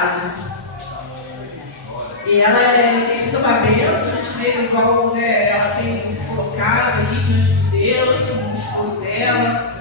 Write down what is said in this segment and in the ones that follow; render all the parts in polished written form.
casa. E ela tem sido uma bênção, a gente vê igual, né, ela tem se colocado ali diante de Deus, como o esposo dela.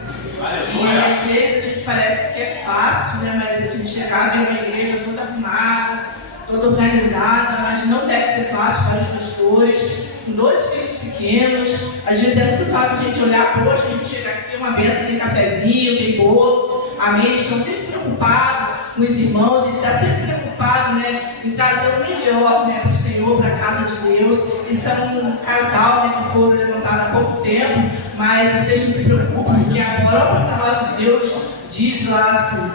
E às vezes a gente parece que é fácil, né, mas a gente chegar em uma igreja toda arrumada, toda organizada, mas não deve ser fácil para os pastores, com 2 filhos pequenos. Às vezes é muito fácil a gente olhar, poxa, a gente chega aqui, uma benção, tem cafezinho, tem bolo, amém? Eles estão sempre preocupados com os irmãos, ele está sempre preocupado, né, em trazer o melhor, né, para o Senhor, para a casa de Deus. Eles são um casal, né, que foram levantados há pouco tempo, mas vocês não se preocupem, porque agora a palavra de Deus diz lá assim: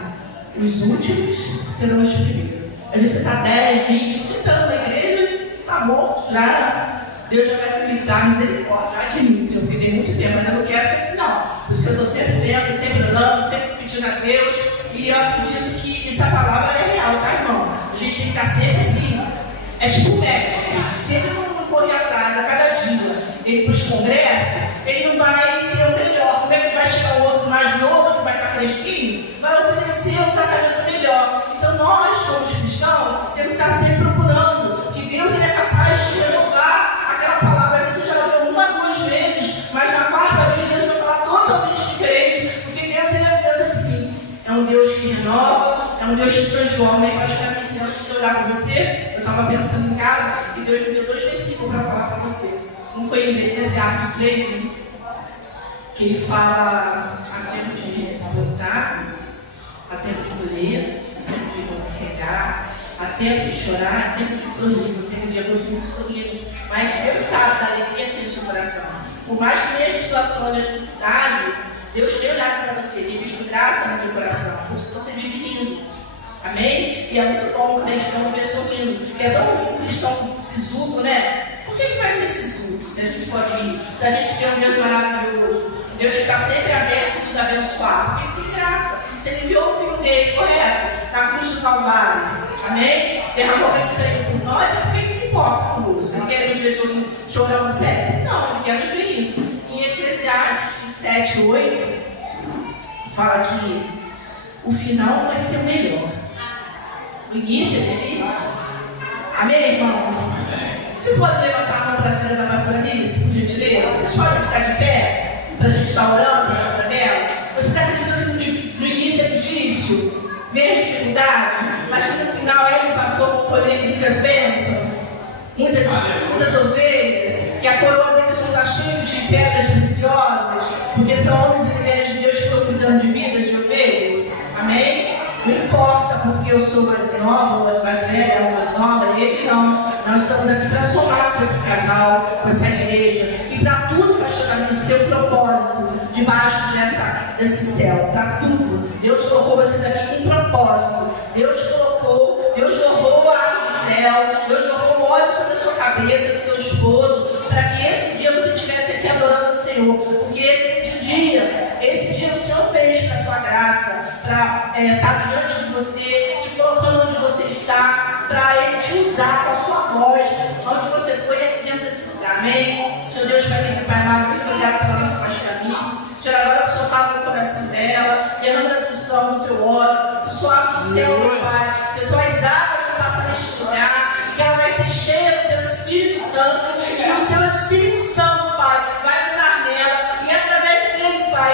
os últimos serão os primeiros. Às vezes você está 10, 20, 30 anos na igreja e está morto já. Deus já vai me dar misericórdia, já de mim, Senhor, porque tem muito tempo, mas eu não quero ser assim, não. Por isso que eu estou sempre lendo, sempre orando, sempre pedindo a Deus, e eu acredito que essa palavra é real, tá, irmão? A gente tem que estar sempre assim. É tipo um médico, se ele não correr atrás a cada dia, ele para os congressos, ele não vai ter o melhor. Como é que vai chegar o outro mais novo, que vai estar fresquinho, vai oferecer um tratamento melhor. Então nós, como cristãos, temos que estar sempre procurando, que Deus ele é capaz de renovar aquela palavra. Você já leu 1 ou 2 vezes, mas na 4ª vez Deus vai falar totalmente diferente, porque Deus ele é um Deus assim. É um Deus que renova, é um Deus que transforma. E praticamente antes de orar para você, eu estava pensando em casa e Deus me deu 2 versículos para falar para você. Um foi em Eclesiastes 3, que ele fala: há tempo de plantar, há tempo de colher, há tempo de regar, há tempo de chorar, há tempo de sorrir. Você que dia gosta de sorrir, mas Deus sabe da alegria que tem no seu coração. Por mais que tenha situações de dificuldade, Deus tem olhado para você, tem visto graça no teu coração, por isso você vive rindo. Amém? E é muito bom o cristão ver sorrindo, porque é tão ruim o cristão sisudo, né? Por que vai ser sisudo se a gente pode ir? Se a gente tem um Deus maravilhoso, Deus que está sempre aberto a nos abençoar, porque ele tem graça. Se ele enviou o filho dele, correto, na cruz do Calvário, amém? Derramou o sangue por nós, é porque ele se importa conosco. Ele quer nos ver chorando sempre? Não, ele quer nos ver rindo. Em Eclesiastes 7, 8, fala que o final vai ser o melhor. O início é difícil. Amém, irmãos? Vocês podem levantar a mão para levantar a sua missa, por gentileza? Vocês podem ficar de pé para a gente estar orando para dela? Vocês acreditam que no início é difícil, mesmo dificuldade, mas que no final ele passou por colher muitas bênçãos, muitas ovelhas, que a coroa deles não está cheia de pedras preciosas, porque são homens e mulheres de Deus que estão cuidando de vidas de ovelhas. Amém? Não importa porque eu sou mais nova, ou mais velha, ou mais nova, ele não. Nós estamos aqui para somar com esse casal, com essa igreja, e para tudo para chegar nesse seu propósito, debaixo desse céu, para tudo. Deus colocou vocês aqui com um propósito. Deus jogou água do céu, Deus jogou óleo sobre a sua cabeça, do seu esposo, para que esse dia você estivesse aqui adorando o Senhor. Porque esse dia o Senhor fez para a tua graça, para estar diante de você, te colocando onde você está, para Ele te usar com a sua voz, onde você foi aqui dentro desse lugar. Amém? Senhor Deus, Pai querido, Pai amado, muito obrigado pela vida do pastor Miss. Senhor, agora que o Senhor fala no coração dela, derrama a unção do teu óleo, suave o céu, meu Pai, que as tuas águas vão passar neste lugar, e que ela vai ser cheia do teu Espírito Santo, e o seu Espírito Santo, Pai, vai entrar nela, e através dele, Pai,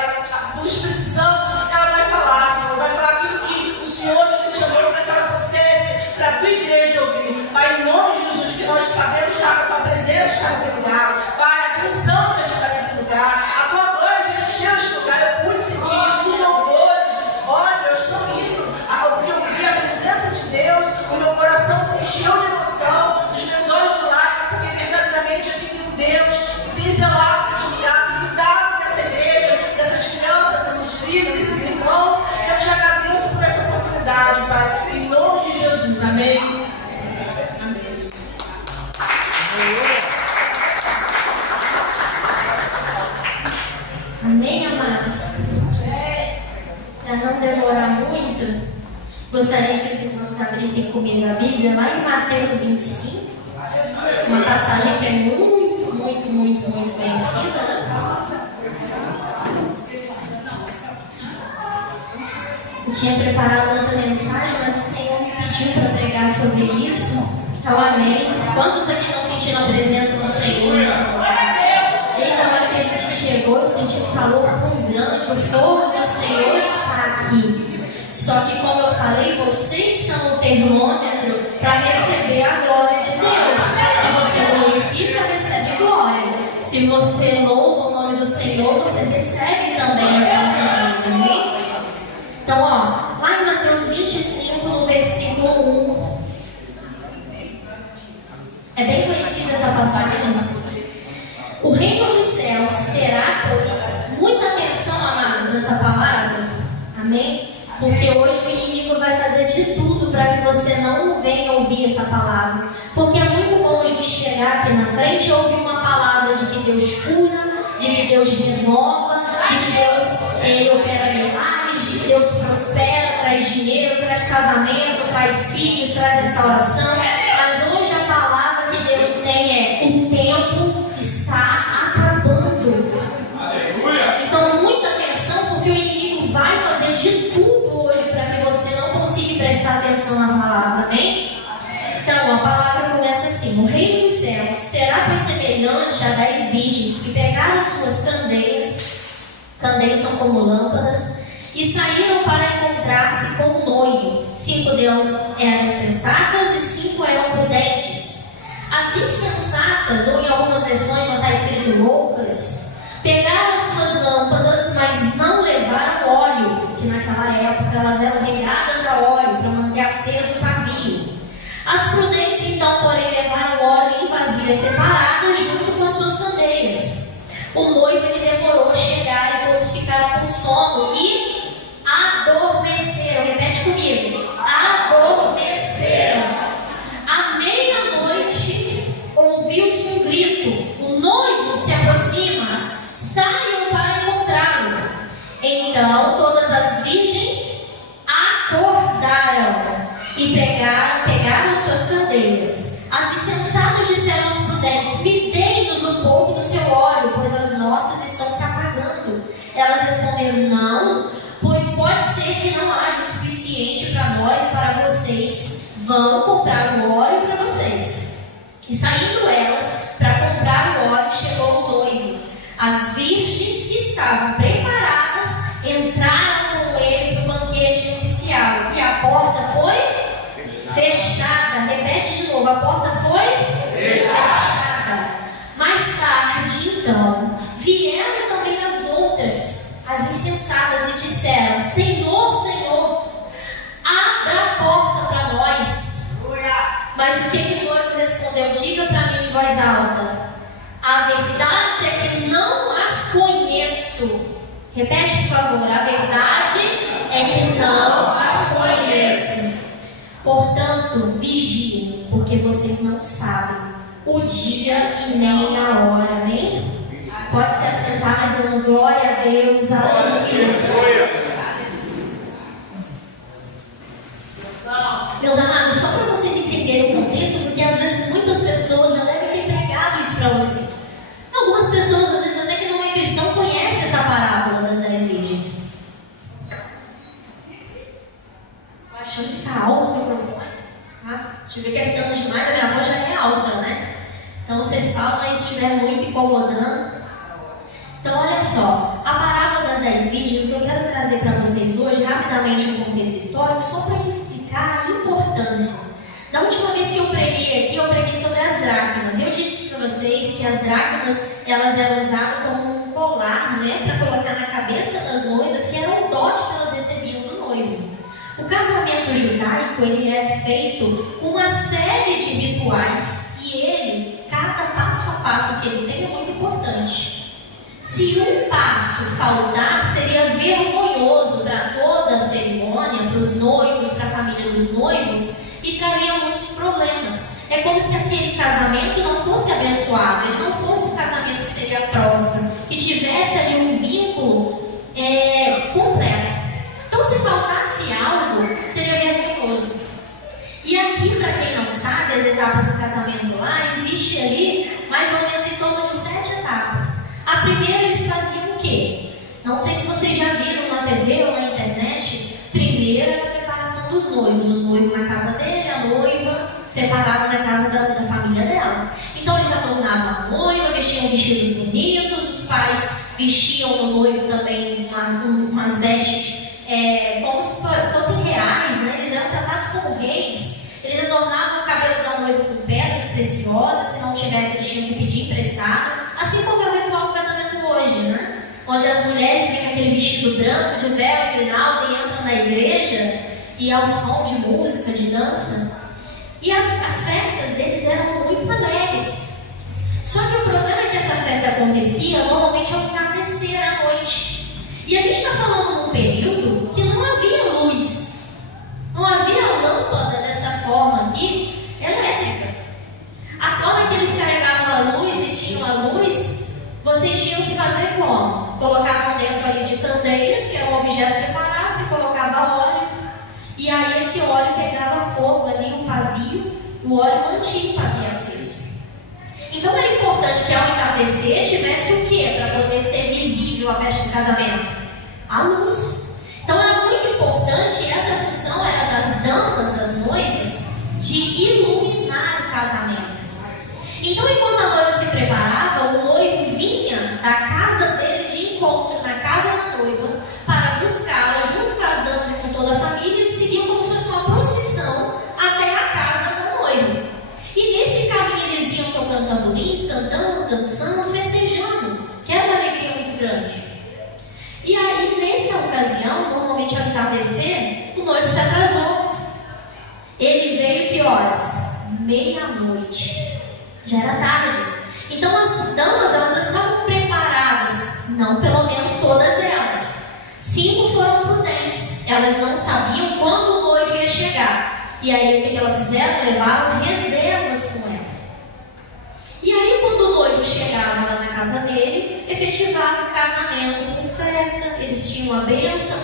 o Espírito Santo, ela vai falar, Senhor, vai falar aquilo que o Senhor te chamou para que ela trouxesse para a tua igreja ouvir. Pai, em nome de Jesus, que nós sabemos já que a tua presença está nesse lugar, Pai, a tua unção está nesse lugar, a tua glória encheu este lugar. Eu pude sentir isso, os louvores, ó Deus, tão lindo, porque eu vi a presença de Deus, o meu coração se encheu de emoção, os meus olhos de lágrimas, porque verdadeiramente eu tenho um Deus que tem zelado por cuidado dessa igreja, dessas crianças, desses filhos, desses irmãos. Eu te agradeço por essa oportunidade, Pai, em nome de Jesus, amém. Amém, amados? Para não demorar muito, gostaria que os irmãos abrissem comigo a Bíblia lá em Mateus 25, uma passagem que é muito conhecida, né? Eu tinha preparado outra mensagem, mas o Senhor me pediu para pregar sobre isso. Então, amém. Quantos aqui não sentiram a presença do Senhor? Desde a hora que a gente chegou, eu senti um calor tão grande. O fogo do Senhor está aqui. Só que, como eu falei, vocês são o termômetro para receber a glória de Deus. Se você glorifica, recebe glória. Se você louva o nome do Senhor, você recebe também as bênçãos dele. Amém? Então, lá em Mateus 25, no versículo 1. É bem conhecida essa passagem. O reino dos céus será, pois, muita atenção, amados, nessa palavra. Amém? Porque hoje o inimigo vai fazer de tudo para que você não venha ouvir essa palavra. Porque é muito bom a gente chegar aqui na frente e ouvir uma palavra de que Deus cura, de que Deus renova, de que Deus opera milagres, de que Deus prospera, traz dinheiro, traz casamento, traz filhos, traz restauração. Mas hoje a palavra que Deus tem é: o tempo está acabando. Então, muita atenção, porque o inimigo vai fazer de tudo hoje para que você não consiga prestar atenção na palavra. Amém? Então, a palavra começa assim: o reino dos céus será pois semelhante a 10 virgens que pegaram suas candeias são como lâmpadas, e saíram para encontrar-se com o noivo. 5 delas eram insensatas e 5 eram prudentes. As insensatas, ou em algumas versões não está escrito loucas, pegaram as suas lâmpadas, mas não levaram óleo, porque naquela época elas eram regadas a óleo para manter aceso o pavio. As prudentes, então, porém, levaram óleo em vasilhas separadas junto com as suas candeias. O noivo, ele demorou a chegar e todos ficaram com sono e adormeceram. Repete comigo: adormeceram. À meia-noite ouviu-se um grito: o noivo se aproxima, saiam para encontrá-lo. Então todas as virgens acordaram e pegaram suas candeias. As insensatas disseram aos prudentes: me dê-nos um pouco do seu óleo, pois as nossas estão se apagando. Elas responderam: não, pois pode ser que não haja o suficiente para nós e para vocês. Vão comprar o óleo para vocês. E saindo elas para comprar o óleo, chegou o noivo. As virgens que estavam preparadas entraram com ele para o banquete nupcial, e a porta foi fechada. Repete de novo: a porta foi fechada. Mais tarde, então, vieram também as outras, as insensatas, e disseram: Senhor, Senhor, abra a porta para nós. Mas o que o noivo respondeu? Diga para mim em voz alta: a verdade é que não as conheço. Repete, por favor: a verdade é que não as conheço. Portanto, vigiem, porque vocês não sabem o dia e nem a hora. Amém? Pode se assentar, mas dando glória a Deus. Aleluia. Meus amados, só para vocês entenderem o contexto, porque às vezes muitas pessoas já devem ter pregado isso para você. Algumas pessoas, às vezes até que não é cristão, conhecem essa parábola das 10 virgens. Estou achando que está alto o microfone. Deixa eu ver que é ficando demais, a minha voz já é alta, né? Então vocês falam aí se estiver muito incomodando. Então olha só, a parábola das 10 virgens, que eu quero trazer para vocês hoje, rapidamente um contexto histórico, só para explicar a importância. Da última vez que eu preguei aqui, eu preguei sobre as dracmas. Eu disse para vocês que as dracmas, elas eram usadas como um colar, né, para colocar na cabeça das noivas, que era o dote que elas recebiam do noivo. O casamento judaico, ele é feito com uma série de rituais, e ele, cada passo a passo que ele tem é muito importante. Se um passo faltar, seria vergonhoso para toda a cerimônia, para os noivos, para a família dos noivos, e traria muitos problemas. É como se aquele casamento não fosse abençoado, ele não fosse um casamento que seria próspero, que tivesse ali um vínculo completo. Então, se faltasse algo, seria vergonhoso. E aqui, para quem não sabe, as etapas do casamento lá, existe ali mais ou menos em torno de 7 etapas. A primeira, eles faziam o quê? Não sei se vocês já viram na TV ou na internet. Primeiro os noivos, o noivo na casa dele, a noiva separada na casa da família dela. Então eles adornavam a noiva, vestiam vestidos bonitos, os pais vestiam o noivo também umas vestes como se fossem reais, né? Eles eram tratados como reis. Eles adornavam o cabelo da noiva com pedras preciosas, se não tivesse eles tinham que pedir emprestado, assim como é o ritual do casamento hoje, né? Onde as mulheres têm aquele vestido branco, de véu e grinalda, e entram na igreja e ao som de música, de dança. E as festas deles eram muito alegres. Só que o problema é que essa festa acontecia normalmente ao entardecer à noite. E a gente está falando num período que não havia luz, não havia lâmpada dessa forma aqui, elétrica. A forma que eles carregavam a luz e tinham a luz, vocês tinham que fazer como? Colocavam dentro ali de candeias, que era um objeto preparado, você colocava óleo, e aí esse óleo pegava fogo ali, o pavio, o óleo mantinha o pavio aceso. Então era importante que ao entardecer tivesse o quê? Para poder ser visível a festa do casamento? A luz. Então era muito importante, e essa função era das damas, das noivas, de iluminar o casamento. Então, enquanto a noiva se preparava, o noivo vinha da casa dele de encontro, na casa da noiva, para buscá-la junto com as damas e com toda a família. Eles seguiam como se fosse uma procissão até a casa da noiva. E nesse caminho eles iam tocando tamborins, cantando, dançando, festejando, que era uma alegria muito grande. E aí, nessa ocasião, normalmente ao entardecer, o noivo se atrasou. Ele veio que horas? Meia-noite. Já era tarde. Então as damas, elas não estavam preparadas, não, pelo menos todas elas. 5 foram prudentes. Elas não sabiam quando o noivo ia chegar. E aí o que elas fizeram? Levaram reservas com elas. E aí quando o noivo chegava lá na casa dele, efetivava o casamento com festa, eles tinham a bênção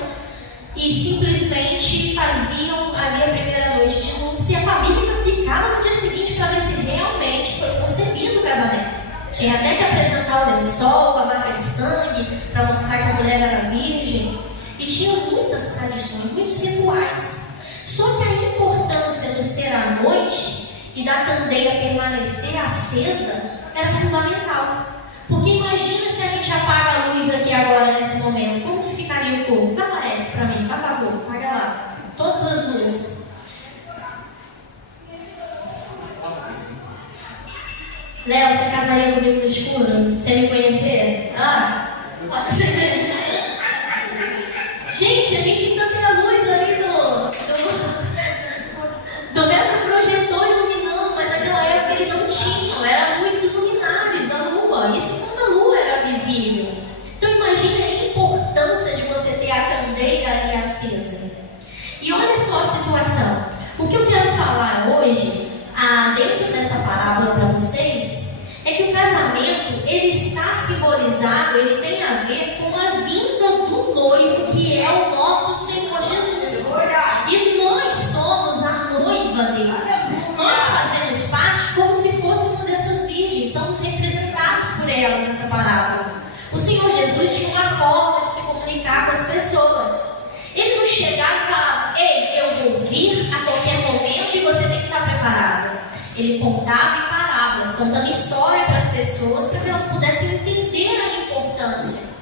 e simplesmente faziam ali a primeira noite de núpcias, e a família ficava no dia seguinte para ver se realmente foi concebido o casamento. Tinha até que apresentar o lençol com a marca de sangue para mostrar que a mulher era virgem, e tinha muitas tradições, muitos rituais. Só que a importância do ser à noite e da candeia permanecer acesa era fundamental. Porque imagina se a gente apaga a luz aqui agora, nesse momento, como que ficaria o corpo? Fala, Érico, para mim, por favor, apaga lá, todas as luzes. Léo, você casaria comigo no escuro? Sem me conhecer? Acho que você... Gente, a gente ainda tem a luz ali do metro projetor iluminando, mas naquela época eles não tinham, era a luz dos luminares da lua, isso quando a lua era visível. Então imagine a importância de você ter a candeia ali acesa. E olha só a situação. O que eu quero falar hoje, dentro dessa parábola para vocês, é que o casamento, ele está simbolizado, ele tem a ver com a vinda do noivo, que é o nosso Senhor Jesus. E nós somos a noiva dele. Nós fazemos parte como se fôssemos essas virgens, somos representados por elas nessa parábola. O Senhor Jesus tinha uma forma de se comunicar com as pessoas. Ele não chegava e falava: ei, eu vou vir a qualquer momento e você tem que estar preparado. Ele contava em parábolas, contando história para as pessoas, para que elas pudessem entender a importância.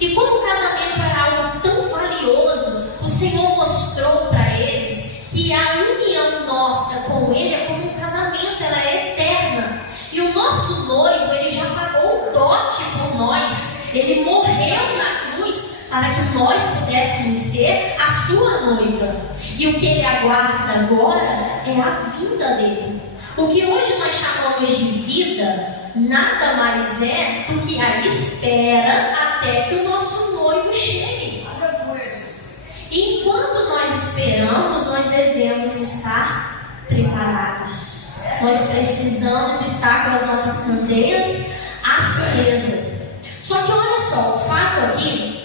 E como o casamento era algo tão valioso, o Senhor mostrou para eles que a união nossa com Ele é como um casamento, ela é eterna. E o nosso noivo, ele já pagou o dote por nós, ele morreu na cruz para que nós pudéssemos ser a sua noiva. E o que ele aguarda agora é a vinda dele. O que hoje nós chamamos de vida, nada mais é do que a espera até que o nosso noivo chegue. Enquanto nós esperamos, nós devemos estar preparados. Nós precisamos estar com as nossas candeias acesas. Só que olha só, o fato aqui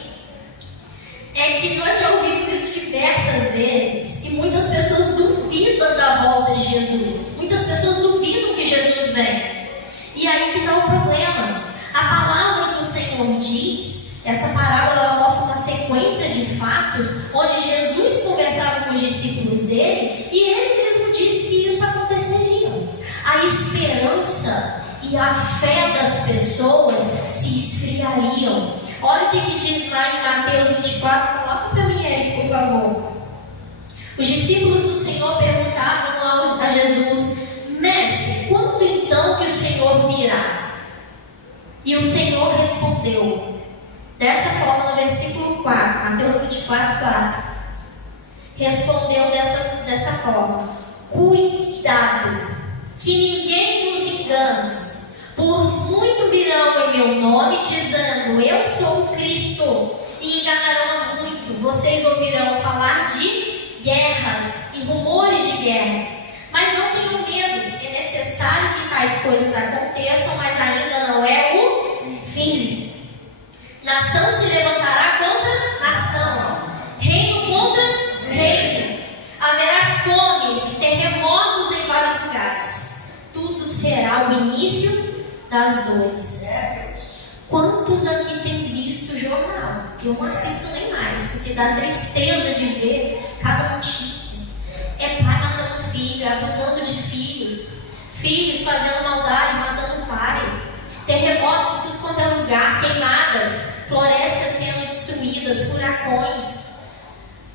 é que nós já ouvimos isso diversas vezes, e muitas pessoas duvidam da volta de Jesus. Muitas pessoas duvidam que Jesus vem. E aí que está o problema. A palavra do Senhor diz, essa parábola ela mostra uma sequência de fatos Marcos, onde Jesus conversava com os discípulos dele e ele mesmo disse que isso aconteceria. A esperança e a fé das pessoas se esfriariam. Olha o que diz lá em Mateus 24, coloca para mim, Eric, por favor. Os discípulos do Senhor perguntavam a Jesus: Mestre, quando então que o Senhor virá? E o Senhor respondeu dessa forma no versículo 4, Mateus 24, 4. Respondeu dessa forma: cuidado, que ninguém nos engane, pois muito virão em meu nome, dizendo: eu sou o Cristo, e enganarão a muito. Vocês ouvirão falar de guerras e rumores de guerras, mas não tenham medo. É necessário que tais coisas aconteçam, mas ainda não é o fim. Nação se levantará contra nação, reino contra reino. Haverá fomes e terremotos em vários lugares. Tudo será o início das dores. Quantos aqui têm visto o jornal? Eu não assisto nem mais, porque dá tristeza de ver cada notícia. É pai matando filho, abusando de filhos, filhos fazendo maldade, matando o pai, terremotos em tudo quanto é lugar, queimadas, florestas sendo destruídas, furacões,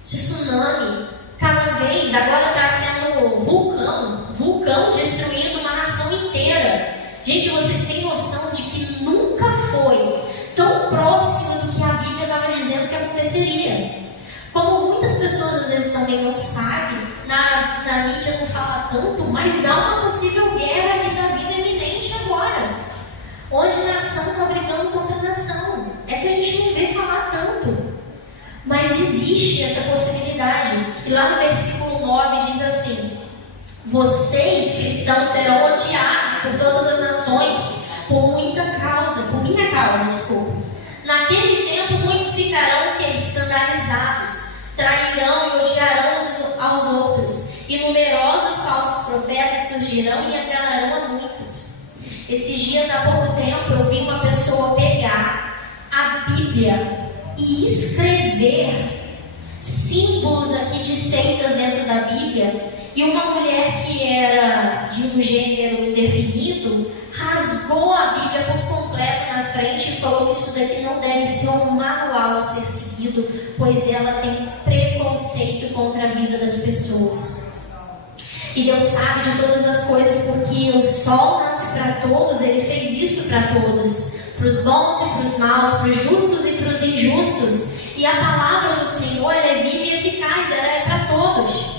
tsunami, cada vez, agora está sendo vulcão destruindo uma nação inteira. Gente, vocês têm noção de que nunca foi tão próximo do que a Bíblia estava dizendo que aconteceria. Como muitas pessoas às vezes também não sabem, na mídia não fala tanto, mas há uma possível guerra que está vindo iminente agora, onde nação está brigando contra nação. É que a gente não vê falar tanto, mas existe essa possibilidade. E lá no versículo 9 diz assim: vocês, cristãos, serão odiados por todas as nações por minha causa, desculpa. Naquele tempo muitos ficarão escandalizados, trairão e odiarão aos outros, e numerosos falsos profetas surgirão e enganarão a muitos. Esses dias, há pouco tempo, eu vi uma pessoa pegar a Bíblia e escrever símbolos aqui de seitas dentro da Bíblia, e uma mulher que era de um gênero indefinido rasgou a Bíblia por completo na frente e falou que isso daqui não deve ser um manual a ser seguido, pois ela tem preconceito contra a vida das pessoas. E Deus sabe de todas as coisas, porque o sol nasce para todos. Ele fez isso para todos, para os bons e para os maus, para os justos e para os injustos. E a palavra do Senhor, ela é viva e eficaz, ela é para todos.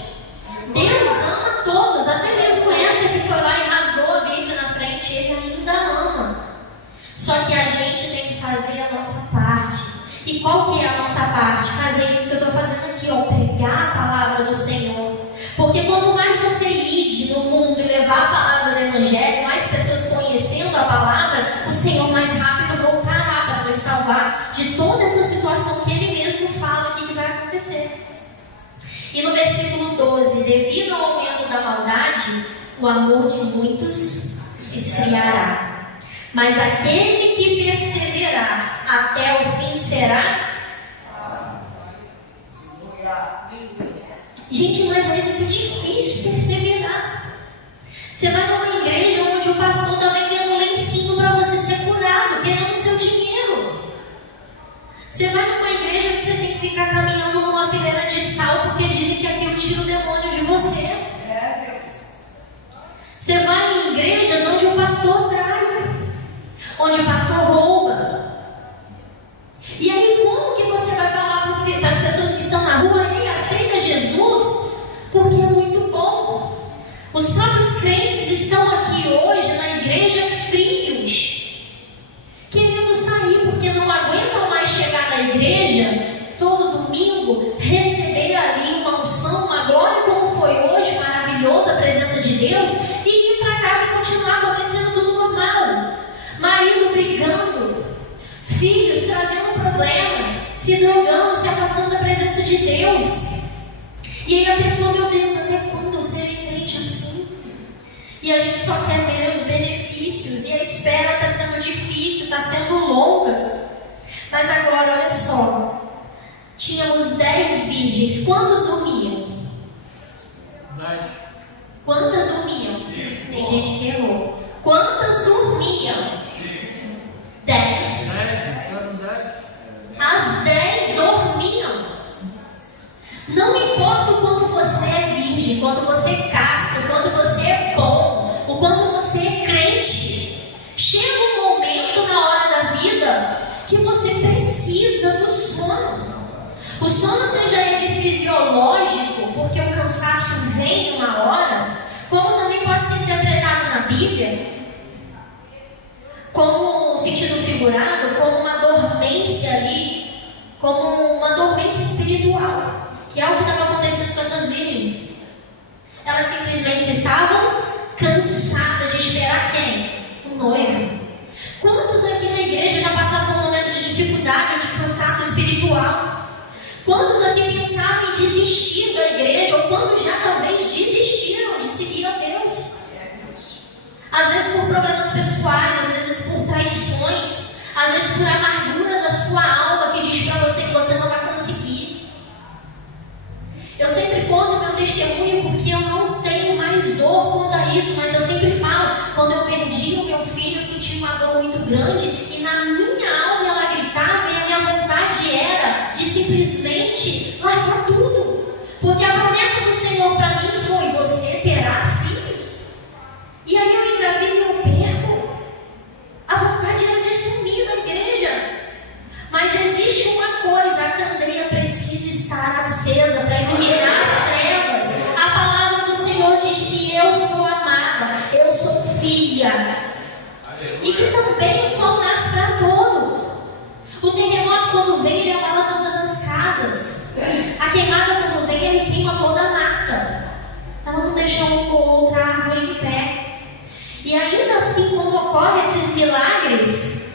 Deus ama todos, até mesmo essa que foi lá e rasgou a Bíblia na frente, Ele ainda ama. Só que a gente tem que fazer a nossa parte. E qual que é a nossa parte? Fazer isso que eu estou fazendo aqui, pregar a palavra do Senhor. Porque quanto mais você ide no mundo e levar a palavra do Evangelho, mais pessoas conhecendo a palavra, o Senhor mais rápido voltará para nos salvar de toda essa situação que Ele mesmo fala que vai acontecer. E no versículo 12: devido ao aumento da maldade, o amor de muitos se esfriará, mas aquele que perseverar até o fim será. Gente, mas é muito difícil perseverar. Você vai numa igreja onde o pastor está vendendo lencinho para você ser curado, querendo o seu dinheiro. Você vai numa igreja que você tem que ficar caminhando numa fileira de sal, porque dizem que aquilo tira o demônio de você. Você vai em igrejas onde o pastor trai, onde o pastor rouba. E aí como que você vai falar para as pessoas que estão na rua: ei, aceita Jesus? Porque é muito bom. Os próprios crentes estão aqui hoje na igreja frios, querendo sair, porque não aguentam mais chegar na igreja todo domingo, receber ali uma unção, uma glória como foi hoje, maravilhosa a presença de Deus, e ir para casa e continuar acontecendo tudo normal. Marido brigando, filhos trazendo problemas, se drogando, se afastando da presença de Deus. E aí a pessoa: meu Deus, até quando eu serei crente assim? E a gente só quer ver os benefícios, e a espera está sendo difícil, está sendo longa. Mas agora, olha só, tínhamos 10 virgens. Quantos dormiam? 10. Quantas dormiam? Tem gente que errou. Quantas dormiam? 10. As 10 dormiam. Não importa o quanto você é virgem, o quanto você é casto, o quanto você é bom, o quanto você é crente, chega um momento na hora da vida que você precisa do sono. O sono, seja ele fisiológico, porque o cansaço vem uma hora, como também pode ser interpretado na Bíblia como um sentido figurado, como uma dormência ali, como uma dormência espiritual, que é o que estava acontecendo com essas virgens. Elas simplesmente estavam cansadas de esperar quem? O noivo. Quantos aqui na igreja já passaram por um momento de dificuldade ou de cansaço espiritual? Quantos aqui pensavam em desistir da igreja, ou quantos já talvez desistiram de seguir a Deus? Às vezes por problemas pessoais, às vezes por traições, às vezes por amargura da sua alma que diz para você que você não vai conseguir. Eu sempre conto meu testemunho porque eu não tenho mais dor quanto a isso, mas eu sempre falo, quando eu perdi o meu filho, eu senti uma dor muito grande e na minha alma ela gritava e a minha vontade era de simplesmente largar tudo, porque a promessa do Senhor para mim foi: você terá filhos. E aí eu engravido e eu perco. A vontade era de sumir da igreja. Mas existe uma coisa: a candeia precisa estar acesa para iluminar as trevas. A palavra do Senhor diz que eu sou amada, eu sou filha, e que também o sol nasce para todos. O terremoto, quando vem, ele abala todas as casas. A queimada, quando vem, ele queima toda a mata. Ela não deixa uma ou outra árvore em pé. E ainda assim, quando ocorrem esses milagres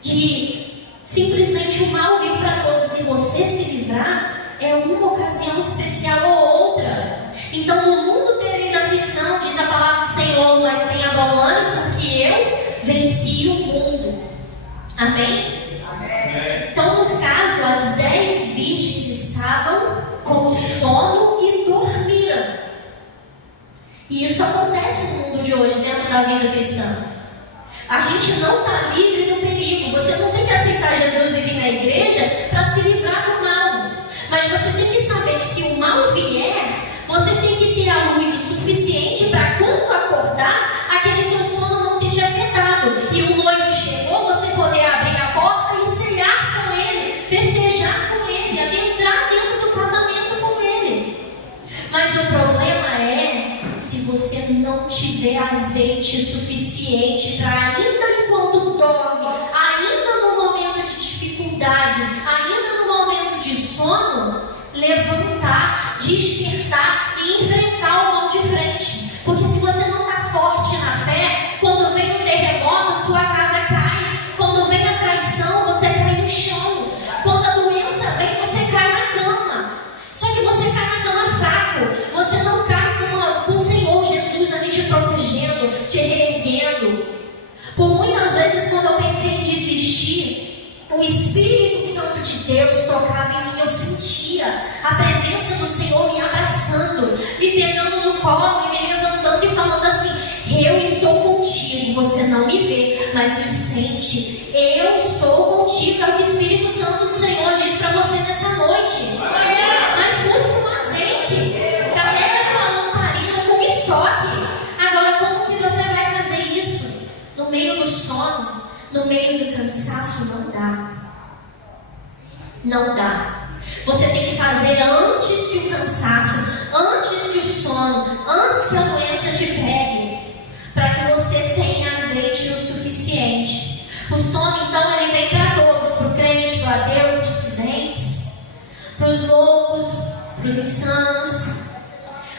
de simplesmente o mal vir para todos e você se livrar, é uma ocasião especial ou outra. Então, no mundo tereis aflição, diz a palavra do Senhor, mas tenha bom ânimo, porque eu venci o mundo. Amém? Então, no caso, as 10 virgens estavam com sono e dormiram. E isso acontece no mundo de hoje, dentro da vida cristã. A gente não está livre do perigo. Você não tem que aceitar Jesus e vir na igreja para se livrar do mal. Mas você tem que saber que se o mal vier, você tem que ter a luz o suficiente para, quando acordar, aquele seu sono não ter te afetado. E o noivo chegou, você poder abrir a porta e ceiar com ele, festejar com ele, adentrar dentro do casamento com ele. Mas o problema é se você não tiver azeite suficiente para, ainda enquanto dorme, ainda no momento de dificuldade, ainda no momento de sono, levantar, despertar e enfrentar o mal de frente. Porque se você não está forte na fé, quando vem o terremoto, sua casa cai. Quando vem a traição, você cai no chão. Quando a doença vem, você cai na cama. Só que você cai na cama fraco. Você não cai com o Senhor Jesus ali te protegendo, te reerguendo. Por muitas vezes, quando eu pensei em desistir, o Espírito Santo de Deus tocava em mim. Eu sentia a presença do Senhor me abraçando, me pegando no colo e me levantando e falando assim: eu estou contigo, você não me vê, mas me sente. Eu estou contigo. É o que o Espírito Santo do Senhor diz para você nessa noite. Mas busque um azeite, carrega sua lamparina com estoque. Agora, como que você vai fazer isso? No meio do sono, no meio do cansaço? Não dá. Não dá. Você tem que fazer antes que o cansaço, antes que o sono, antes que a doença te pegue, para que você tenha azeite o suficiente. O sono, então, ele vem para todos: para o crente, para o ateu, para os crentes, para os loucos, para os insanos.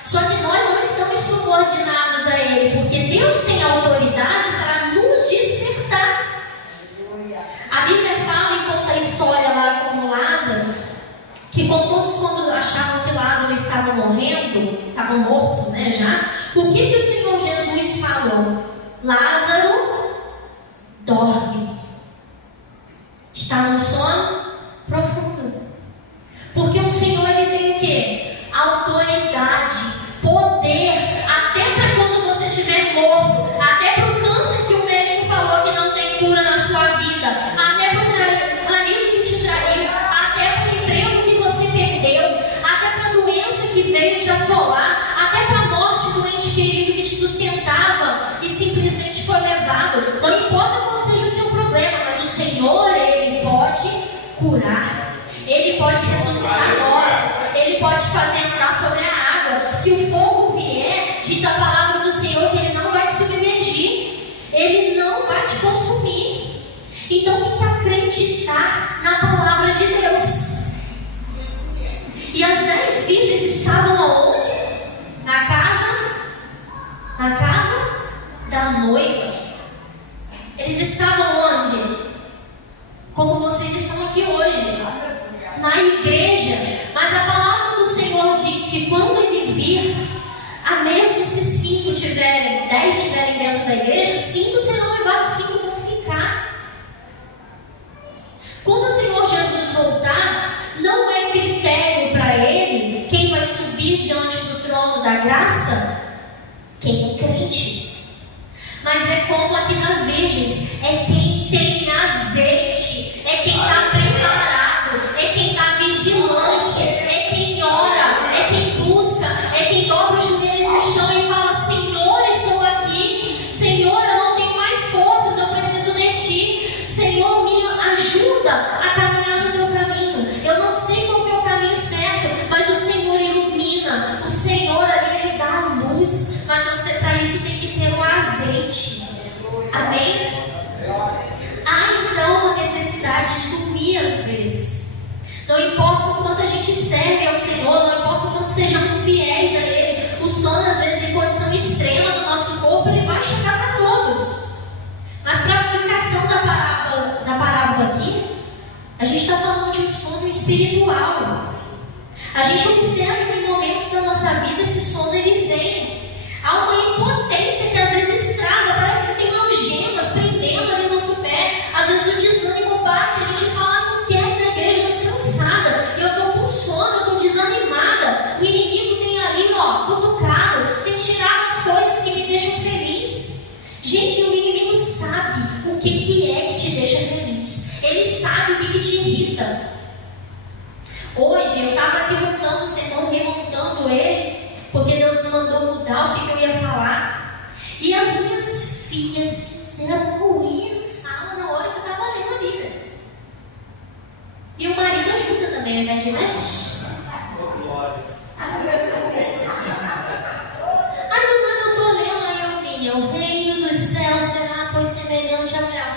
Só que nós não estamos subordinados a ele, porque Deus tem autoridade para nos despertar. A Bíblia fala e conta a história lá com Lázaro, que com todos, quando achavam que Lázaro estava morrendo, estava morto, né, já, o que o Senhor Jesus falou? Lázaro, dorme. Está num sono profundo. que quando ele vir, a mesmo se 5 tiverem, 10 estiverem dentro da igreja, 5 serão levados, 5 vão ficar. Quando o Senhor Jesus voltar, não é critério para ele quem vai subir diante do trono da graça, quem é crente. Mas é como aqui nas virgens, é quem tem azeite, é quem está preparado, é quem está vigilante, é quem ora, é quem busca, é quem dobra os joelhos no chão e fala: Senhor, estou aqui, Senhor, eu não tenho mais forças, eu preciso de Ti, Senhor, me ajuda a caminhar no Teu caminho. Eu não sei qual que é o caminho certo, mas o Senhor ilumina, o Senhor ali, Ele dá a luz, mas você para isso tem que ter um azeite. Amém? Há então uma necessidade de dormir às vezes. Não importa o quanto a gente serve ao Senhor, não importa o quanto sejamos fiéis a Ele, o sono às vezes em condição extrema do nosso corpo, ele vai chegar para todos. Mas para a aplicação da parábola aqui, a gente está falando de um sono espiritual. A gente observa que em momentos da nossa vida esse sono ele vem. Há uma impotência que às vezes trava, parece que tem algemas prendendo ali no nosso pé. Às vezes o desânimo bate, a gente fala: não quero ir na igreja, eu estou cansada, eu estou com sono, eu estou desanimada. O inimigo tem ali, cutucado, tem tirado as coisas que me deixam feliz. Gente, o inimigo sabe o que é que te deixa feliz. Ele sabe o que te irrita. Hoje eu estava aqui montando o sermão, remontando ele, porque Deus me mandou mudar o que eu ia falar. E as minhas filhas fizeram ruim na sala na hora que eu estava lendo a Bíblia. E o marido ajuda também, ao invés de Aí do nada eu estou lendo, aí eu vi: o reino dos céus será pois semelhante a mulher.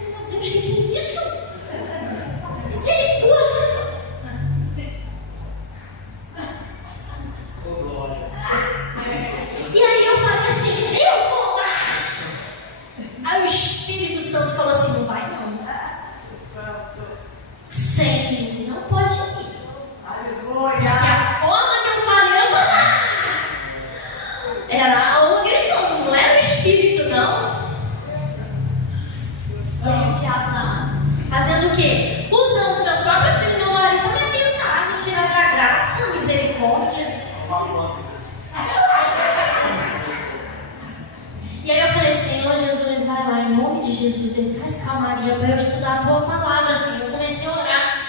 Meu Deus, que é isso? Misericórdia! E aí eu falei assim: eu vou lá. Aí o Espírito Santo falou assim: não vai não. Sem mim, não pode ir. Porque a forma que eu falei, eu vou lá. Era a alma gritando, não era o Espírito não. Gente, lá. Fazendo o quê? Usando os meus próprios filhos para me atentar, me tirar da graça, misericórdia. E aí eu falei: Senhor Jesus, vai lá, em nome de Jesus, traz calmaria para eu estudar a tua palavra, Senhor. Eu comecei a orar.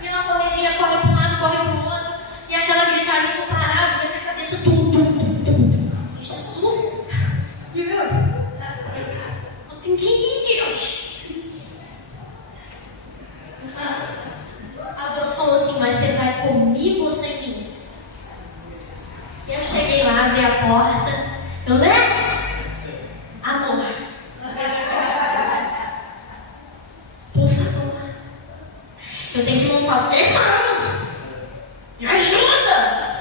E uma correria, corre para um lado, corre para o outro. E aquela gritaria não parava, e a minha cabeça Jesus, Deus, eu tenho que ir, Deus. Aí Deus falou assim: mas você vai comigo ou sem mim? Eu cheguei lá, abri a porta, eu levo? Amor, por favor, eu tenho que montar o sermão, me ajuda.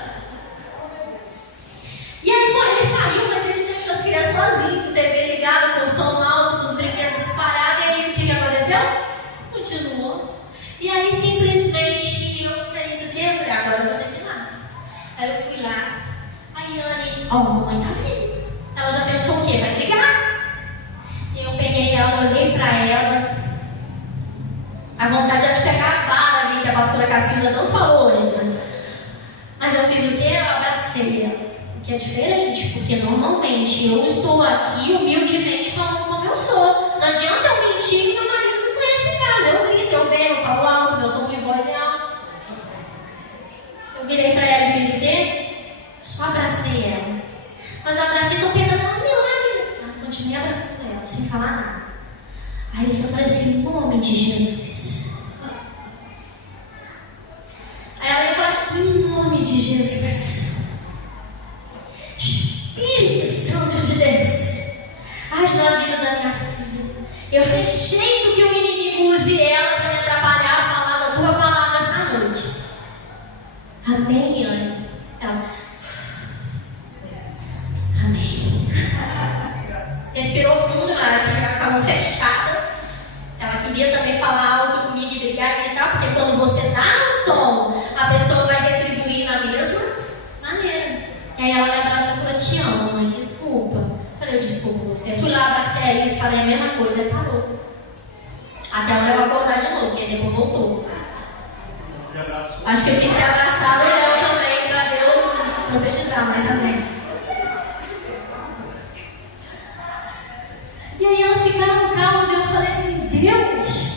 E aí, pô, ele saiu, mas ele deixou as crianças sozinhas, com TV ligada, com o som alto, com os brinquedos espalhados. E aí, o que aconteceu? Continuou. E aí, simplesmente, eu fiz o quê? Eu falei: agora eu vou terminar. Aí eu fui lá. Aí, Anne, mamãe tá viva. Ela já pensou o quê? Vai brigar. E eu peguei ela, olhei pra ela. A vontade é de pegar a vara ali, que a pastora Cacilda não falou hoje, né? Mas eu fiz o quê? Eu abracei ela. O que é diferente, porque normalmente eu estou aqui humildemente falando como eu sou. Não adianta eu mentir que meu marido não conhece em casa. Eu grito, eu berro, eu falo alto, meu tom de voz é alto. Eu virei pra ela e fiz o quê? Só abracei ela. Mas eu abracei, tô pegando ela, milagre. Continuei abraçando ela, sem falar nada. Aí eu só falei assim: em nome de Jesus. Aí ela ia falar: em nome de Jesus. Espírito Santo de Deus, age na vida da minha filha. Eu rejeito que o inimigo use ela para me atrapalhar a falar da tua palavra essa noite. Amém, Anne? Ela: amém. Respirou fundo, ela acabou fechada. Ela Ela queria também falar alto comigo e brigar e gritar, porque quando você dá no tom, a pessoa vai retribuir na mesma maneira. E aí ela me abraçou e falou: te amo, mãe, desculpa. Eu falei: eu desculpo você. Fui lá, abracei a Alice, falei a mesma coisa, e parou. Até ela acordar de novo, porque depois voltou. Acho que eu tinha que ter abraçado ela também, para Deus profetizar, mas amém. E aí elas ficaram calmas e eu falei assim: Deus,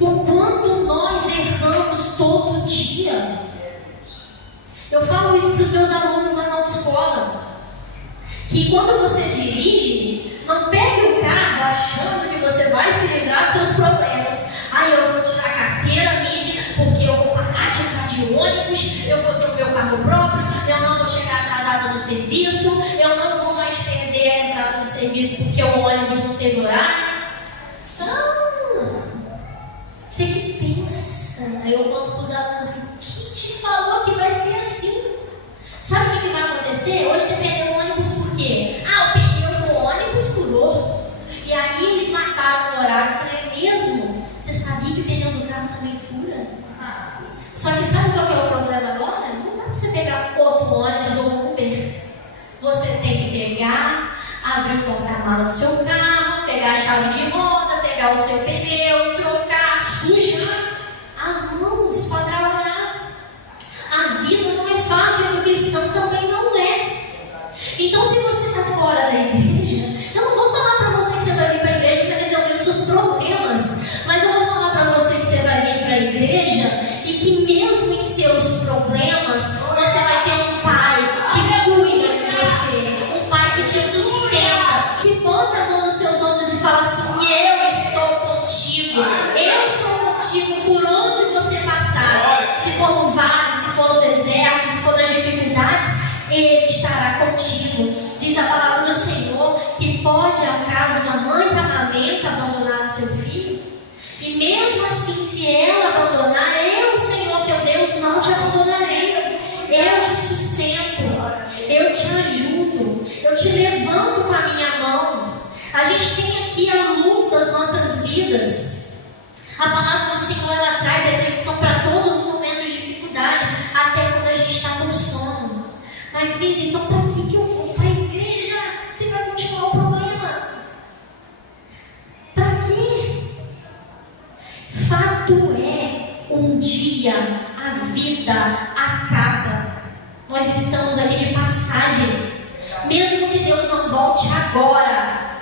o quanto nós erramos todo dia. Eu falo isso para os meus alunos lá na autoescola, que quando você dirige, não pegue o carro achando que você vai se livrar dos seus problemas. Eu vou tirar a carteira, Mise, porque eu vou parar de andar de ônibus, eu vou ter o meu carro próprio, eu não vou chegar atrasada no serviço, eu não vou mais perder a entrada no serviço porque o ônibus não teve horário. Você que pensa. Aí eu conto para os alunos assim: quem te falou que vai ser assim? Sabe o que vai acontecer? Hoje você perdeu o ônibus por quê? O pneu do ônibus furou. E aí eles marcaram o horário. Eu falei: é mesmo? Você sabia que o pneu do carro também fura? Só que sabe qual que é o problema agora? Não dá pra você pegar outro ônibus ou um Uber. Você tem que pegar, abrir o porta-mala do seu carro, pegar a chave de roda, pegar o seu pneu, trocar, sujar as mãos para trabalhar. A vida não é fácil, e o cristão também não é. Então, se você está fora da igreja, eu não vou falar para você que você vai vir para a igreja para resolver os seus problemas, mas eu vou falar para você que você vai vir para a igreja e que mesmo em seus problemas, você vai ter um pai que cuida de você, um pai que te sustenta, que bota a mão nos seus ombros e fala assim: eu estou contigo, eu sou contigo por onde você passar. Se for no vale, se for no deserto, se for nas dificuldades, Ele estará contigo. Diz a palavra do Senhor que pode, acaso, uma mãe que amamenta abandonar o seu filho? E mesmo assim, se ela abandonar, eu, Senhor teu Deus, não te abandonarei. Eu te sustento, eu te ajudo, eu te levanto com a minha mão. A gente tem aqui a luz das nossas vidas. A palavra do Senhor, ela traz reflexão para todos os momentos de dificuldade, até quando a gente está com sono. Mas, Liz, então para que eu vou para a igreja se vai continuar o problema? Para quê? Fato é, um dia a vida acaba. Nós estamos aqui de passagem. Mesmo que Deus não volte agora,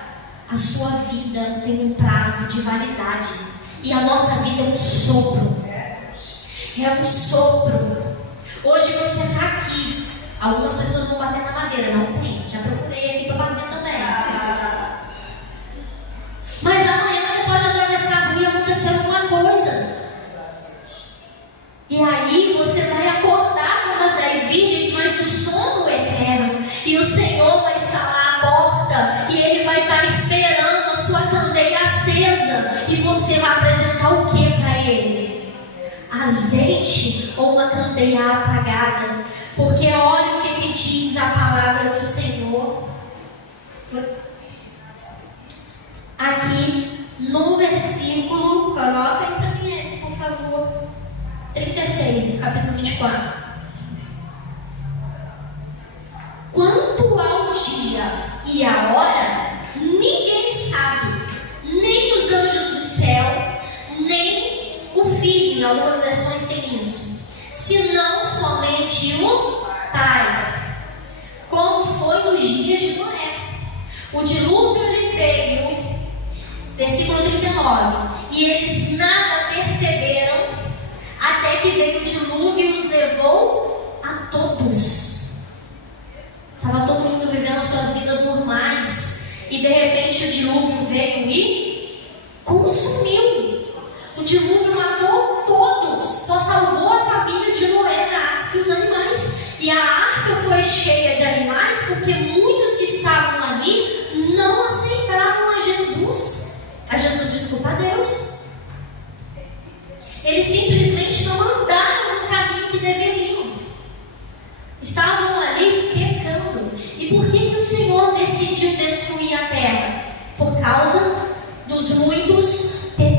a sua vida tem um prazo de validade. E a nossa vida é um sopro. É um sopro. Hoje você está aqui. Algumas pessoas vão bater na madeira. Não tem. Já procurei aqui para bater também. Mas amanhã você pode atravessar a rua e acontecer alguma coisa. E aí você vai acordar como as 10 virgens, mas do sono eterno. E o Senhor vai estar lá à porta. E Ele vai estar esperando a sua candeia acesa. E você vai apresentar o que para Ele? Azeite ou uma candeia apagada? Porque olha o que diz a palavra do Senhor. Aqui no versículo, coloca aí para mim, por favor. 36, capítulo 24. Quanto ao dia e a hora, ninguém sabe, nem os anjos do céu, nem o Filho. Em algumas versões tem isso, senão somente o Pai. Como foi nos dias de Noé. O dilúvio ele veio, versículo 39, e eles nada perceberam, até que veio o dilúvio e os levou a todos. Estava todo mundo vivendo suas vidas normais, e de repente o dilúvio veio e consumiu. O dilúvio matou todos, só salvou a família de Noé, a arca e os animais. E a arca foi cheia de animais porque muitos que estavam ali não aceitavam a Jesus. Desculpa, a Deus. Eles simplesmente não andaram no caminho que deveriam. Estavam ali pecando. E por que o Senhor decidiu destruir a terra? Por causa dos muitos pecados.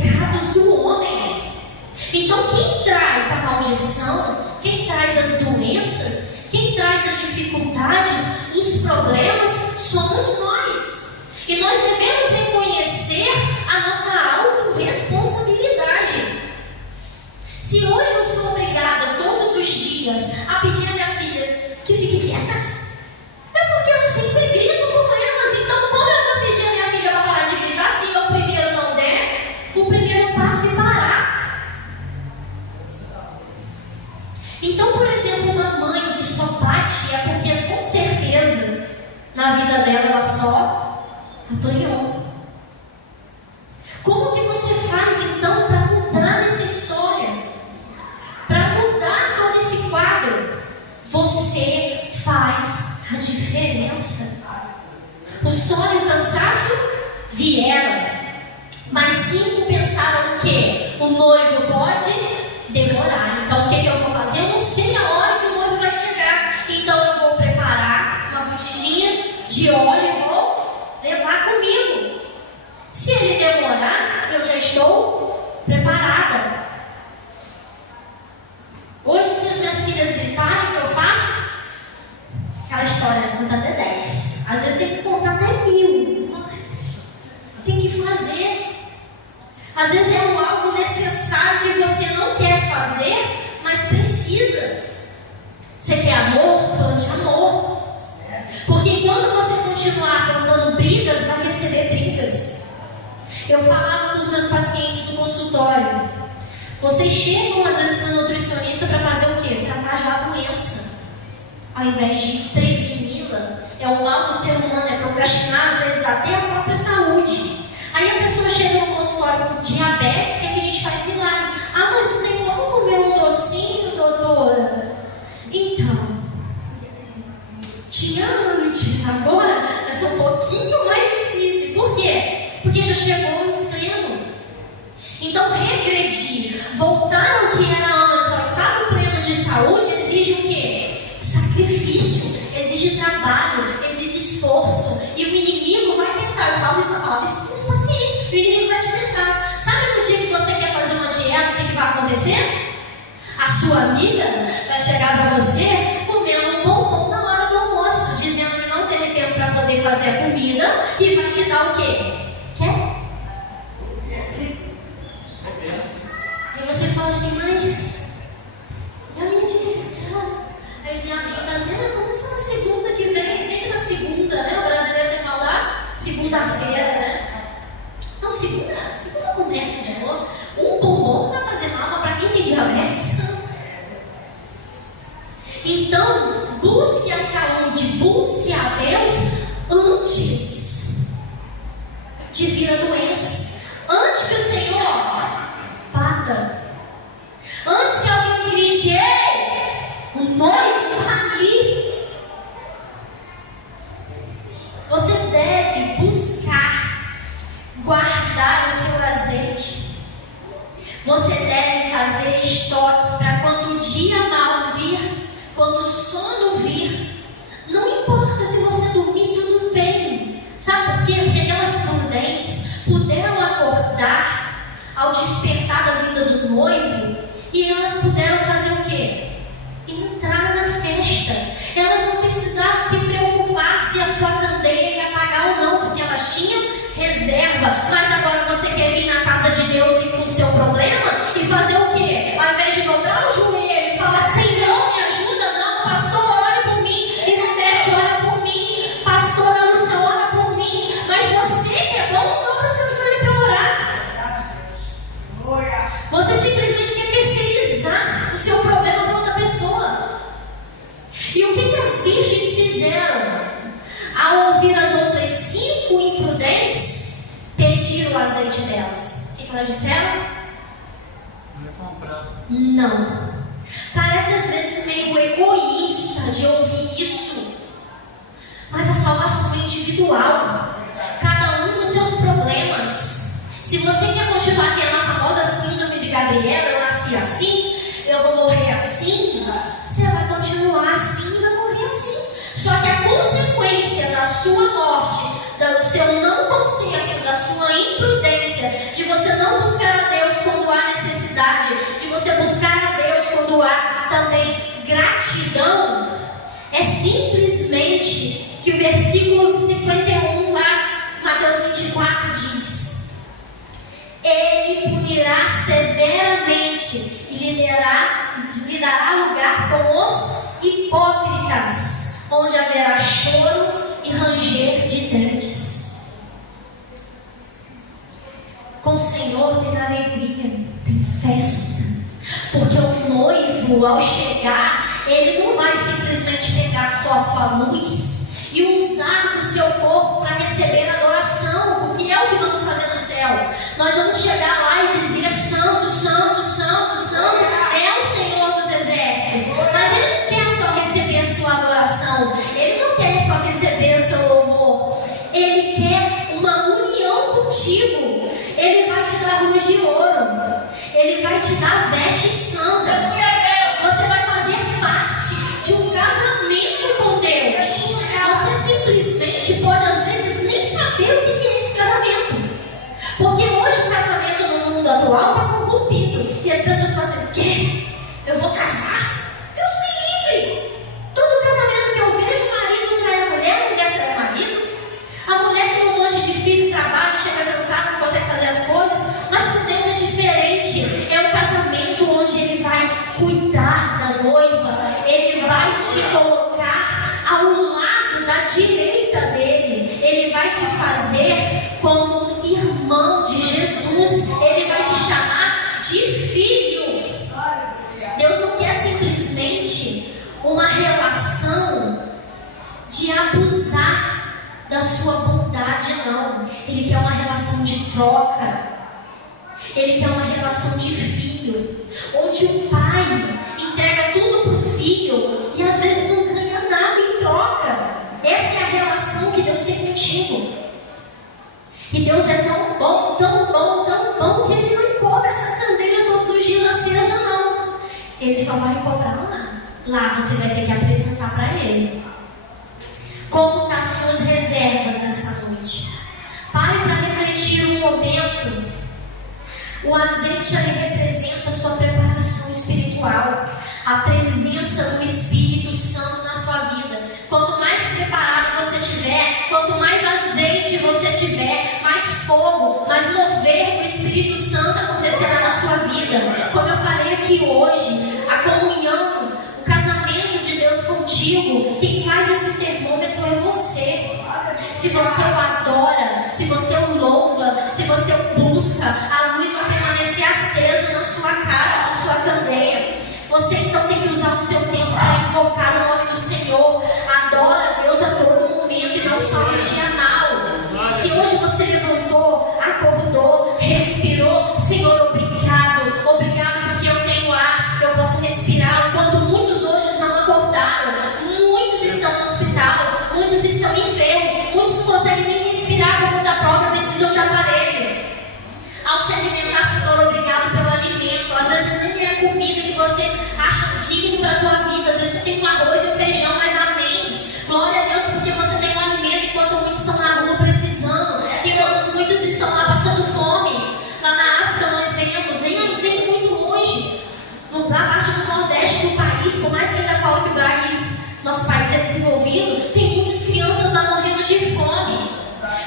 Então, quem traz a maldição, quem traz as doenças, quem traz as dificuldades, os problemas, somos nós. E nós devemos reconhecer a nossa autorresponsabilidade. Se hoje eu sou obrigada todos os dias a pedir a minha filha que fiquem quietas, é porque eu sempre grito com elas. Então, como eu vou pedir a minha filha para parar de gritar se eu primeiro não der o primeiro passo e parar? Então, por exemplo, uma mãe que só bate é porque com certeza na vida dela ela só apanhou. Como que você faz então para mudar essa história? Para mudar todo esse quadro? Você faz a diferença. O sono e o cansaço vieram, mas 5 pensaram que o noivo pode demorar. Então o que eu vou fazer? Eu não sei a hora que o noivo vai chegar. Então eu vou preparar uma botijinha de óleo e vou levar comigo. Se ele demorar, eu já estou preparada. Hoje, se as minhas filhas gritarem, o que eu faço? Aquela história, conta até 10. Às vezes tem que contar até 1000. Tem que fazer. Às vezes é algo necessário que você não quer fazer, mas precisa. Você quer amor? Plante amor. Porque quando você continuar plantando brigas, vai receber brigas. Eu falava com os meus pacientes no consultório: vocês chegam às vezes para o nutricionista para fazer o quê? Tratar já a doença, ao invés de preveni-la. É o mal do ser humano, é procrastinar às vezes até a própria saúde. Aí a pessoa chega no consultório com diabetes, quer que a gente faz milagre. Ah, mas não tem como comer um docinho, doutora? Então, tinha antes, agora vai ser um pouquinho mais difícil. Por quê? Porque já chegou ao extremo. Então, regredir, voltar ao que era antes, ao estado pleno de saúde, exige o quê? Sacrifício, exige trabalho, exige esforço. E o inimigo vai tentar. Eu falava isso com os pacientes. O inimigo vai te tentar. Sabe no dia que você quer fazer uma dieta, o que vai acontecer? A sua amiga vai chegar para você comendo um bombom na hora do almoço, dizendo que não teve tempo para poder fazer a comida, e vai te dar o quê? Quer? E você fala assim, mas eu ia dieta. Aí o diabinho está dizendo, começa na segunda que vem, sempre na segunda, né? O brasileiro tem mal da segunda-feira, né? Não, segunda começa de novo. Um bombom não vai fazer mal, mas para quem tem diabetes. Então, busque a saúde, busque a Deus antes de vir a doença. Antes que o Senhor bata. Antes que alguém grite, ei, o noivo está ali. Você deve buscar guardar o seu azeite. Você deve fazer estoque para quando o dia mau vir, quando o sono vir, não importa se você dormir tudo bem. Sabe por quê? Porque aquelas prudentes puderam acordar ao despertar da vida do noivo, e elas puderam fazer o quê? Entrar na festa. Elas não precisaram se preocupar se a sua candeia ia apagar ou não, porque elas tinham reserva. Mas agora você quer vir na casa de Deus e com o seu problema e fazer o quê? Ao invés de dobrar o joelho e falar, Senhor, me ajuda, não, pastor, ore por mim, e no tete, ora por mim, pastor, você ora por mim, mas você que é bom, não dobra o seu joelho para orar. Você simplesmente quer terceirizar o seu problema para outra pessoa. E o que as virgens fizeram? Ao ouvir as outras 5 imprudentes, pediram o azeite delas. O que elas disseram? Não. Parece às vezes meio egoísta de ouvir isso, mas a salvação é individual. Cada um com seus problemas. Se você quer continuar tendo a famosa síndrome de Gabriela, eu nasci assim, eu vou morrer assim, você vai continuar assim e vai morrer assim. Só que a consequência da sua morte, do seu não conserto, da sua imprudência, de você não buscar a Deus quando há necessidade, de você Ele punirá severamente e lhe dará lugar com os hipócritas, onde haverá choro e ranger de dentes. Com o Senhor tem alegria, tem festa, porque o noivo, ao chegar, ele não vai simplesmente pegar só a sua luz e usar do seu corpo para receber adoração, porque é o que vamos fazer no céu. Nós vamos chegar lá e dizer: santo, santo, santo, santo é o Senhor dos exércitos. Mas ele não quer só receber a sua adoração, ele não quer só receber o seu louvor, ele quer uma união contigo. Ele vai te dar luz de ouro, ele vai te dar vestes santas, você vai fazer parte de um casamento com Deus. Você simplesmente pode às vezes nem saber o que é esse casamento, porque hoje o casamento no mundo atual está corrompido e as pessoas falam assim: o quê? Eu vou casar? Deus me livre! Todo casamento que eu vejo, o marido trai a mulher trai o marido, a mulher tem um monte de filho, trabalha, chega cansada, não consegue fazer as coisas. Mas com Deus é diferente. É um casamento onde Ele vai cuidar da noiva, Ele vai te colocar ao lado da direita dele, Ele vai te fazer como irmão de Jesus, Ele vai te chamar de filho. Deus não quer simplesmente uma relação de abusar da sua bondade, não. Ele quer uma relação de troca, Ele quer uma relação de filho, onde o pai entrega tudo para o filho e às vezes não ganha nada em troca. Essa é a relação que Deus tem contigo. E Deus é tão bom, tão bom, tão bom, que Ele não cobra essa candeia todos os dias acesa, não. Ele só vai cobrar lá. Lá você vai ter que apresentar para Ele. Como estão as suas reservas essa noite? Pare para refletir um momento. O azeite ali representa a sua preparação espiritual, a presença do Espírito Santo na sua vida. Quanto mais preparado você tiver, quanto mais azeite você tiver, mais fogo, mais mover do Espírito Santo acontecerá na sua vida. Como eu falei aqui hoje, a comunhão, o casamento de Deus contigo, quem faz esse termômetro é você. Se você o adora, se você o louva, se você o busca, a luz vai permanecer acesa na sua casa, na sua candeia. Você então tem que usar o seu tempo para invocar o nome do Senhor. Adora a Deus a todo momento e não só no dia mal. Se hoje você levantou, acordou, respirou, Senhor, obrigado. Obrigado porque eu tenho ar, eu posso respirar. Enquanto muitos hoje não acordaram, muitos estão no hospital, muitos estão enfermos, muitos não conseguem nem respirar por conta própria, precisam de aparelho. Ao se alimentar, Senhor, obrigado pelo alimento. Às vezes nem é a comida que você acha digno para a tua vida. Às vezes você tem um arroz e um feijão, mas amém. Glória a Deus, porque você tem um alimento enquanto muitos estão na rua precisando, enquanto muitos estão lá passando fome. Lá na África nós vemos, nem muito longe, na parte do nordeste do país, por mais que ainda fale que o país, nosso país é desenvolvido, tem muitas crianças lá morrendo de fome.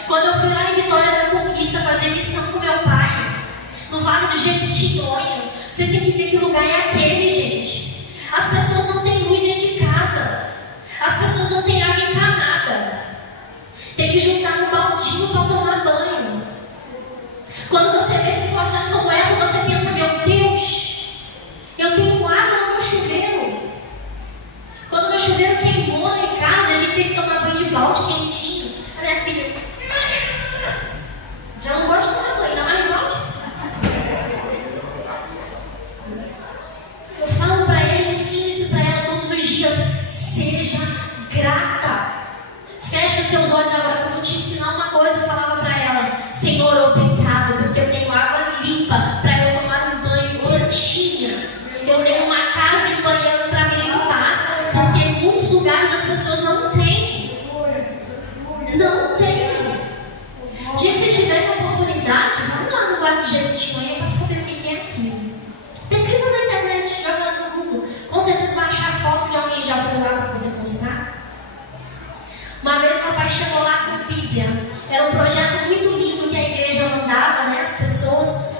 Quando eu fui lá em Vitória da Conquista fazer missão com meu pai, no Vale do Jequitinhonha, vocês têm que ver que lugar é aquele, gente. As pessoas não têm luz dentro de casa, as pessoas não têm água encanada, tem que juntar no baldinho para tomar banho. Quando você vê situações como essa, você pensa: meu Deus, eu tenho água no meu chuveiro. Quando meu chuveiro queimou lá em casa, a gente teve que tomar banho de balde quentinho. A minha filha já não gosta de tomar banho, ainda mais de balde. Eu falo para ele, ensino isso para ela todos os dias: seja grata. Feche os seus olhos agora que eu vou te ensinar uma coisa. Eu falava para ela: Senhor, obrigado, porque eu tenho água limpa para eu tomar um banho rotina. Eu tenho uma casa e um banheiro para me limpar, porque em muitos lugares as pessoas não têm. Não tem. O dia que vocês tiverem a oportunidade, vamos lá no Vale do Jequitinhonha para saber o que é aquilo. Pesquisa na internet, joga lá no Google. Com certeza vai achar foto de alguém que já foi lá para poder mostrar. Uma vez meu pai chegou lá com Bíblia. Era um projeto muito lindo que a igreja mandava, né, as pessoas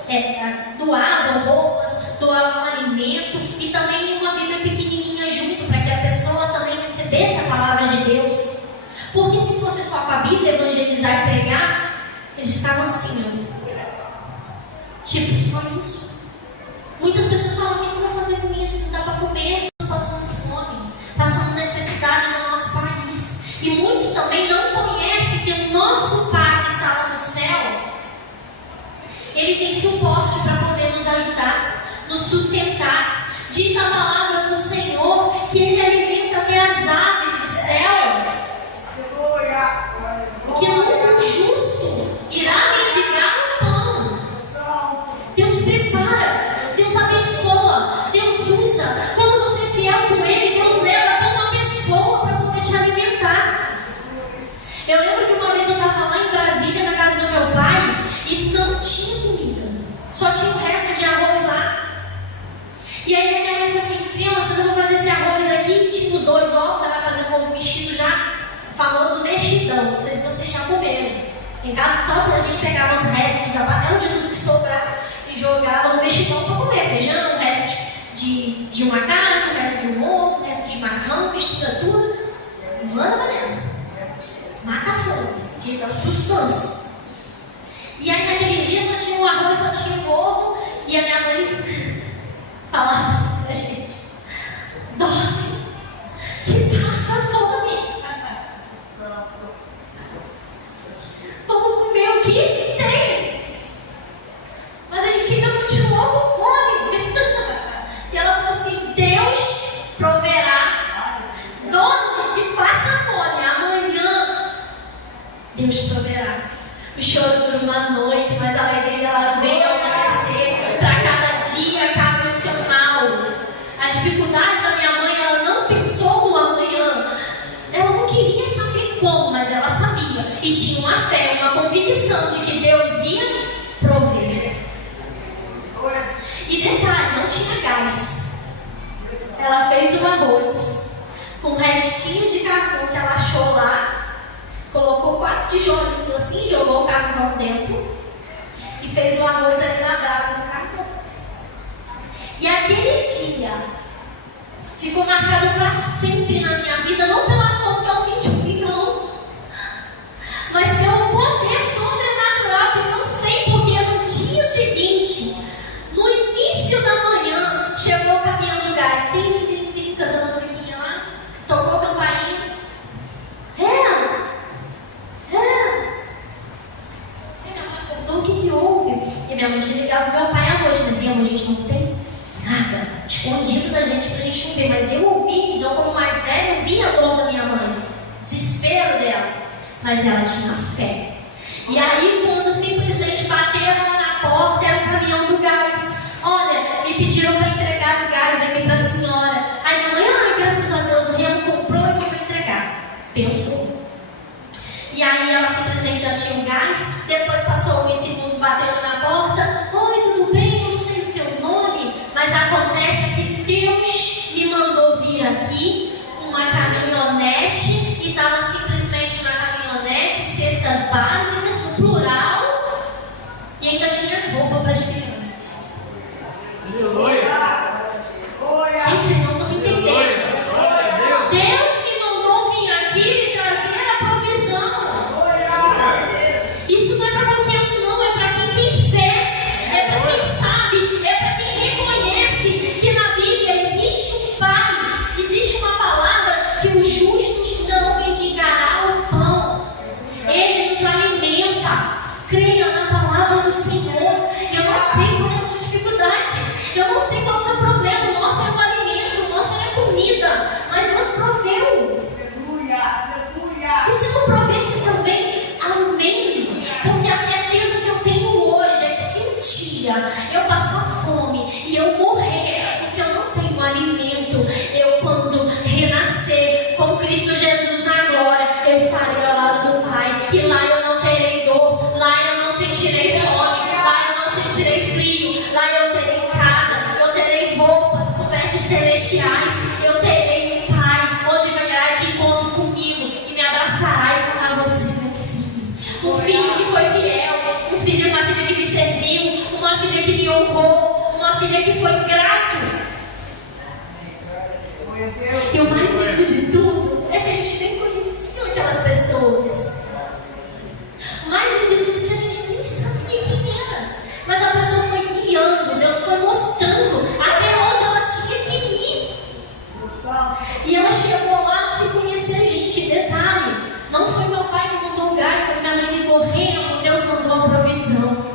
doavam roupas, doavam alimento e também uma Bíblia pequenininha junto para que a pessoa também recebesse a palavra de Deus. Porque se fosse só com a Bíblia evangelizar e pregar, eles ficavam assim, tipo, só isso. Muitas pessoas falam: o que eu vou fazer com isso? Não dá para comer, passando fome, passando necessidade no nosso país. E muitos também não conhecem que o nosso Pai que está lá no céu, Ele tem suporte para poder nos ajudar, nos sustentar. Diz a palavra do Senhor que Ele alimenta até as aves dos céus, que nunca o justo irá mendigar o pão. Deus prepara, Deus abençoa, Deus usa. Quando você é fiel com Ele, Deus leva até uma pessoa para poder te alimentar. Eu lembro que uma vez eu estava lá em Brasília, na casa do meu pai, e não tinha comida, só tinha o resto de arroz lá. E aí minha mãe falou assim: crianças, eu vou fazer esse arroz aqui. Tinha os 2 ovos, ela vai fazer um ovo mexido já, famoso mexidão. Não sei se vocês já comeram. Em casa só pra gente pegar os restos da panela de tudo que sobrar e jogava no mexidão para comer. Feijão, resto de uma carne, resto de um ovo, resto de macarrão, mistura tudo. Manda pra dentro. Mata a fome, que dá sustância. E aí naquele dia só tinha o arroz, só tinha o ovo. E a minha mãe falava assim pra gente: dorme, que passa fome. Vamos comer o que tem. Mas a gente ainda continuou com fome. E ela falou assim: Deus proverá. Dorme, que passa fome. Amanhã Deus proverá. O choro por uma noite, mas a alegria ela veio ao amanhecer. Para cada dia cabe o seu mal. A dificuldade da minha mãe, ela não pensou no amanhã. Ela não queria saber como, mas ela sabia. E tinha uma fé, uma convicção de que Deus ia prover. E detalhe, não tinha gás. Ela fez um arroz com um restinho de carvão que ela achou lá. Colocou 4 tijolinhos assim, jogou o carvão dentro e fez o arroz ali na brasa do carvão. E aquele dia ficou marcado para sempre na minha vida, não pela fome que eu senti, não, mas pelo poder sobrenatural que eu sei, porque no dia seguinte, no início da manhã, chegou o caminhão do gás, cantando a musiquinha lá, tocou a campainha. O que houve? E minha mãe tinha ligado pro meu pai à noite, né? Minha mãe, a gente não tem nada escondido da gente pra gente não ver. Mas eu ouvi, então como mais velha, eu vi a dor da minha mãe, o desespero dela. Mas ela tinha fé. E aí, quando simplesmente bateram na porta, era o caminhão do gás. Olha, me pediram para entregar o gás aqui pra senhora. Aí minha mãe, graças a Deus, o Riano comprou e eu vou entregar. Pensou. E aí ela simplesmente já tinha um gás. Depois passou alguns segundos batendo na porta. Oi, tudo bem? Eu não sei o seu nome, mas acontece que Deus me mandou vir aqui uma caminhonete e estava simplesmente na caminhonete cestas básicas, no plural, e ainda tinha roupa para as crianças. Gente, vocês não estão me entendendo. Deus me mandou vir aqui e trazer a provisão. Isso não é para qualquer um, não, é para quem tem fé, é para quem sabe, é para quem reconhece que na Bíblia existe um Pai, existe uma palavra que os justos não mendigará o pão. Ele nos alimenta. Creia na palavra do Senhor. Eu não sei qual é a sua dificuldade, eu não sei qual é o seu problema. O nosso é o alimento, o nosso é a comida, mas Deus proveu. E se não provesse também, amém. Porque a certeza que eu tenho hoje é que se um dia eu passar fome e eu morrer, porque eu não tenho alimento, eu quando renascer com Cristo Jesus na glória, eu estarei ao lado do Pai. E lá eu não terei dor, lá eu não sentirei fome, lá eu não sentirei frio, lá eu terei casa, eu terei roupas com vestes celestiais, eu terei um Pai onde virá de encontro comigo e me abraçará e falará: você é meu filho. Um filho que foi fiel, um filho, uma filha que me serviu, uma filha que queria que foi grato. E o mais lindo de tudo é que a gente nem conhecia aquelas pessoas. O mais lindo de tudo é que a gente nem sabia quem era. Mas a pessoa foi guiando, Deus foi mostrando até onde ela tinha que ir. E ela chegou lá sem conhecer a gente. Detalhe, não foi meu pai que mandou o gás, foi minha mãe correndo, Deus mandou a provisão.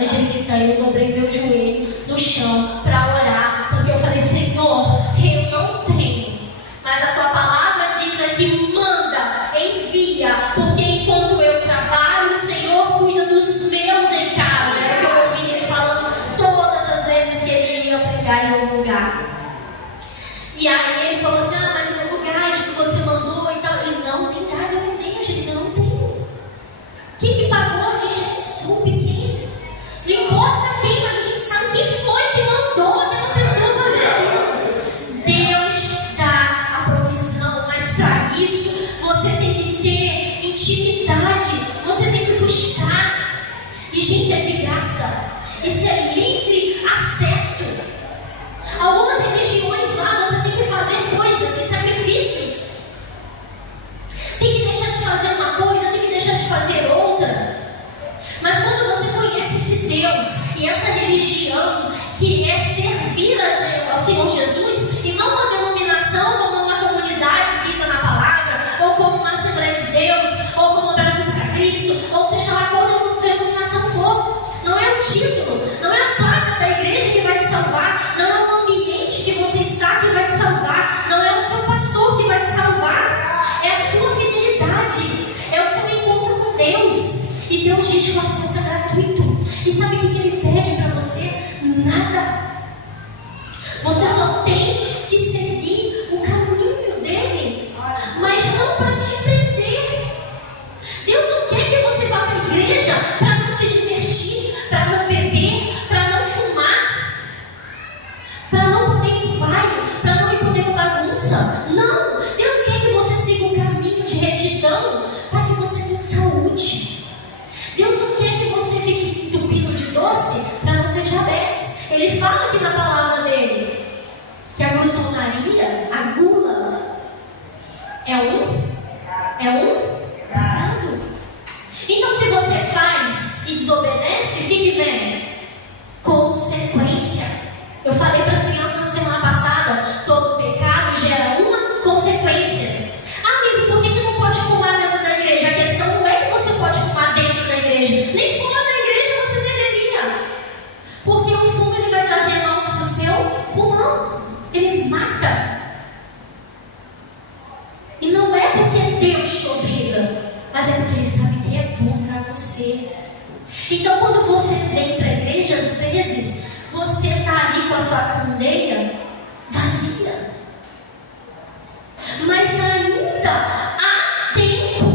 Angelita, eu dobrei meu joelho no chão para orar, porque eu falei, Senhor, eu não tenho, mas a tua palavra diz aqui, manda, envia, porque enquanto eu trabalho, o Senhor cuida dos meus em casa. Era o que eu ouvi ele falando todas as vezes que ele ia pregar em algum lugar. E aí ele falou assim, mas o gás que você mandou e tal. Ele, não tem gás, eu não tenho, Angelita, eu não tenho. Quem que pagou? A gente nem soube quem. Não importa quem, mas a gente sabe quem foi que mandou aquela pessoa fazer aquilo. Deus dá a provisão, mas para isso você tem que ter intimidade, você tem que buscar. E gente, é de graça, isso é livre acesso. Algumas religiões lá você tem que fazer coisas e sacrifícios, tem que deixar de fazer uma coisa, tem que deixar de fazer outra. Mas quando você conhece esse Deus e essa religião que é servir ao Senhor Jesus, e não uma denominação como uma comunidade vida na palavra, ou como uma Assembleia de Deus, ou como o Brasil para Cristo, ou seja lá qual denominação for, não é o título, não é a placa da igreja que vai te salvar, não é o ambiente que você está que vai te salvar, não é o seu pastor que vai te salvar, é a sua fidelidade, é o seu encontro com Deus. E Deus diz que o acesso é gratuito. E sabe o que Ele pede para você? Nada. Você só tem que seguir o caminho dele, mas não para te prender. Deus não quer que você vá para a igreja para não se divertir, para não beber, para não fumar, para não poder ir no baile, para não ir poder com bagunça. Não. Deus quer que você siga o caminho de retidão para que você tenha saúde. Deus não quer que você fique se entupindo de doce para não ter diabetes. Ele fala aqui na palavra dele que a glutonaria, a gula, é um pecado. Então, se você faz e desobedece, o que vem? Consequência. Eu falei para as crianças na semana passada, todo pecado gera uma consequência. Mas por que não pode fumar dentro da igreja? A questão não é que você pode fumar dentro da igreja, nem fora da igreja você deveria, porque o fumo ele vai trazer mãos para o seu pulmão, ele mata. E não é porque Deus te obriga, mas é porque Ele sabe que é bom para você. Então quando você vem para a igreja, às vezes você está ali com a sua candeia vazia, mas ainda há tempo,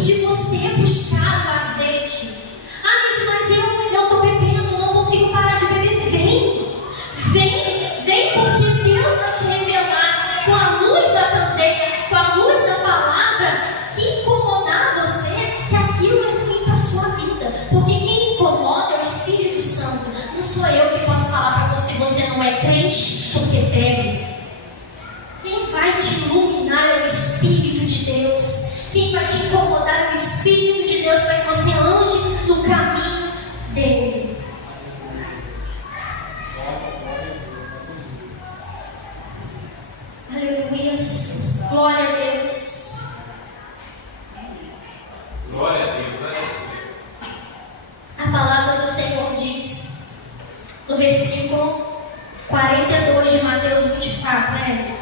de você buscar o azeite. Mas eu estou bebendo, não consigo parar de beber. Vem, porque Deus vai te revelar com a luz da candeia, com a luz da palavra, que incomodar você, que aquilo é ruim para a sua vida. Porque quem incomoda é o Espírito Santo. Não sou eu que posso falar para você, você não é crente, porque bebe. Quem vai te iluminar é o Espírito de Deus. Quem vai te incomodar é o Espírito de Deus, para que você ande no caminho dele. Aleluia. Glória a Deus. Glória a Deus. A palavra do Senhor diz, no versículo 42 de Mateus 24, né?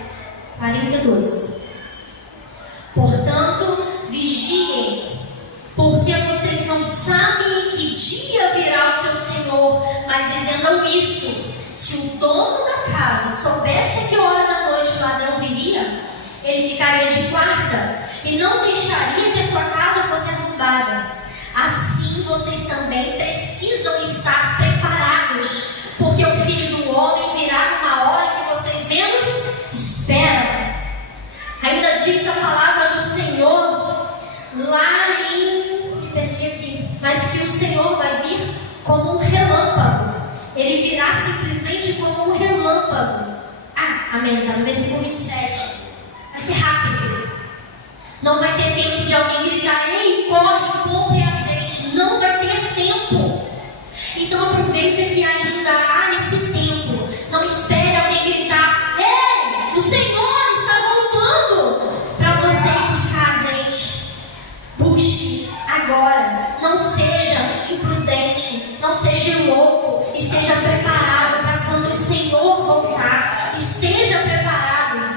42. Portanto, vigiem, porque vocês não sabem em que dia virá o seu Senhor, mas entendam isso: se o dono da casa soubesse a que hora da noite o ladrão viria, ele ficaria de guarda e não deixaria que a sua casa fosse arrombada. Assim, vocês também precisam estar preparados, porque o Filho do Homem virá numa hora que vocês menos esperam. Ainda diz a palavra do Senhor lá em... me perdi aqui. mas que o Senhor vai vir como um relâmpago. Ele virá simplesmente como um relâmpago. Amém, está no versículo 27. Vai ser rápido. Não vai ter tempo de alguém gritar: ei, corre, compre azeite. Não vai ter tempo. Então aproveita que ainda há esse tempo. Não espere alguém gritar: ei, o Senhor está voltando, para você ir buscar azeite. Busque agora. Não seja imprudente, não seja louco. Esteja preparado para quando o Senhor voltar. Esteja preparado.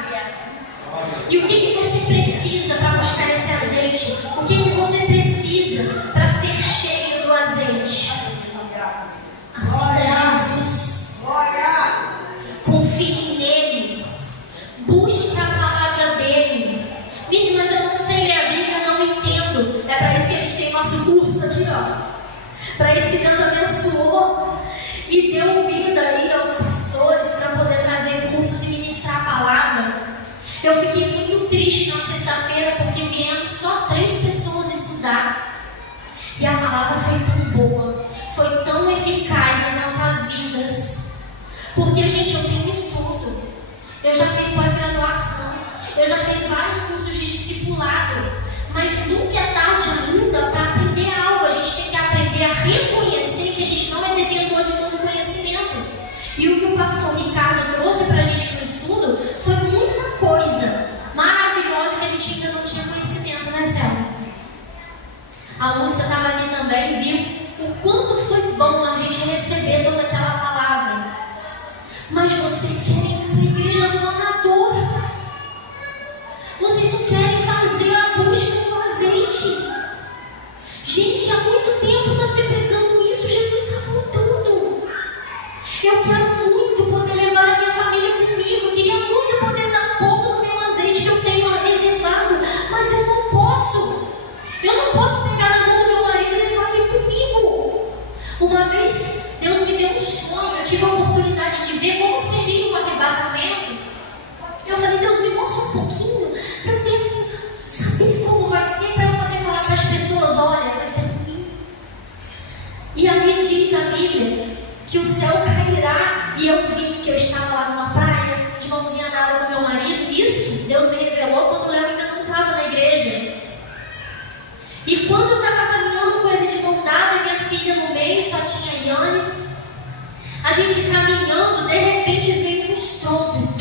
E o que você precisa para buscar esse azeite? O que você precisa para ser cheio do azeite? Aceita Jesus. Confie nele. Busque a palavra dele. Diz, mas eu não sei ler a Bíblia, eu não entendo. É para isso que a gente tem nosso curso aqui, para isso que Deus abençoou e deu vida aí aos pastores para poder trazer cursos e ministrar a palavra. Eu fiquei muito triste na sexta-feira porque vieram só 3 pessoas estudar. E a palavra foi tão boa, foi tão eficaz nas nossas vidas. Porque, gente, eu tenho estudo. Eu já fiz pós-graduação. Eu já fiz vários cursos de discipulado. Mas nunca é tarde ainda para aprender algo. A gente tem que aprender a reconhecer que a gente não é detentor de todo conhecimento. E o que o pastor Ricardo trouxe para a gente no estudo foi muita coisa maravilhosa que a gente ainda não tinha conhecimento, né, Célia? A Lúcia estava aqui também e viu o quanto foi bom a gente receber toda aquela palavra. Mas vocês querem ir para a igreja só na dor. Vocês não querem fazer a busca do azeite. Gente, há muito tempo está se pregando isso. Jesus está voltando. Eu quero muito poder levar a minha família comigo. Eu queria muito poder dar um pouco do meu azeite que eu tenho reservado. Mas eu não posso. Eu não posso pegar na mão do meu marido e levar ele comigo. Uma vez, Deus me deu um sonho. Eu tive a oportunidade de ver como seria um arrebatamento. Eu falei: Deus, me mostra um pouquinho para eu ter assim, saber como vai ser, para eu poder falar para as pessoas: olha, vai ser comigo. E ali diz a Bíblia que o céu cairá. E eu vi que eu estava lá numa praia, de mãozinha dada com meu marido. Isso Deus me revelou quando o Léo ainda não estava na igreja. E quando eu estava caminhando com ele de mão dada, minha filha no meio, só tinha a Yane. A gente caminhando, de repente veio um estrondo.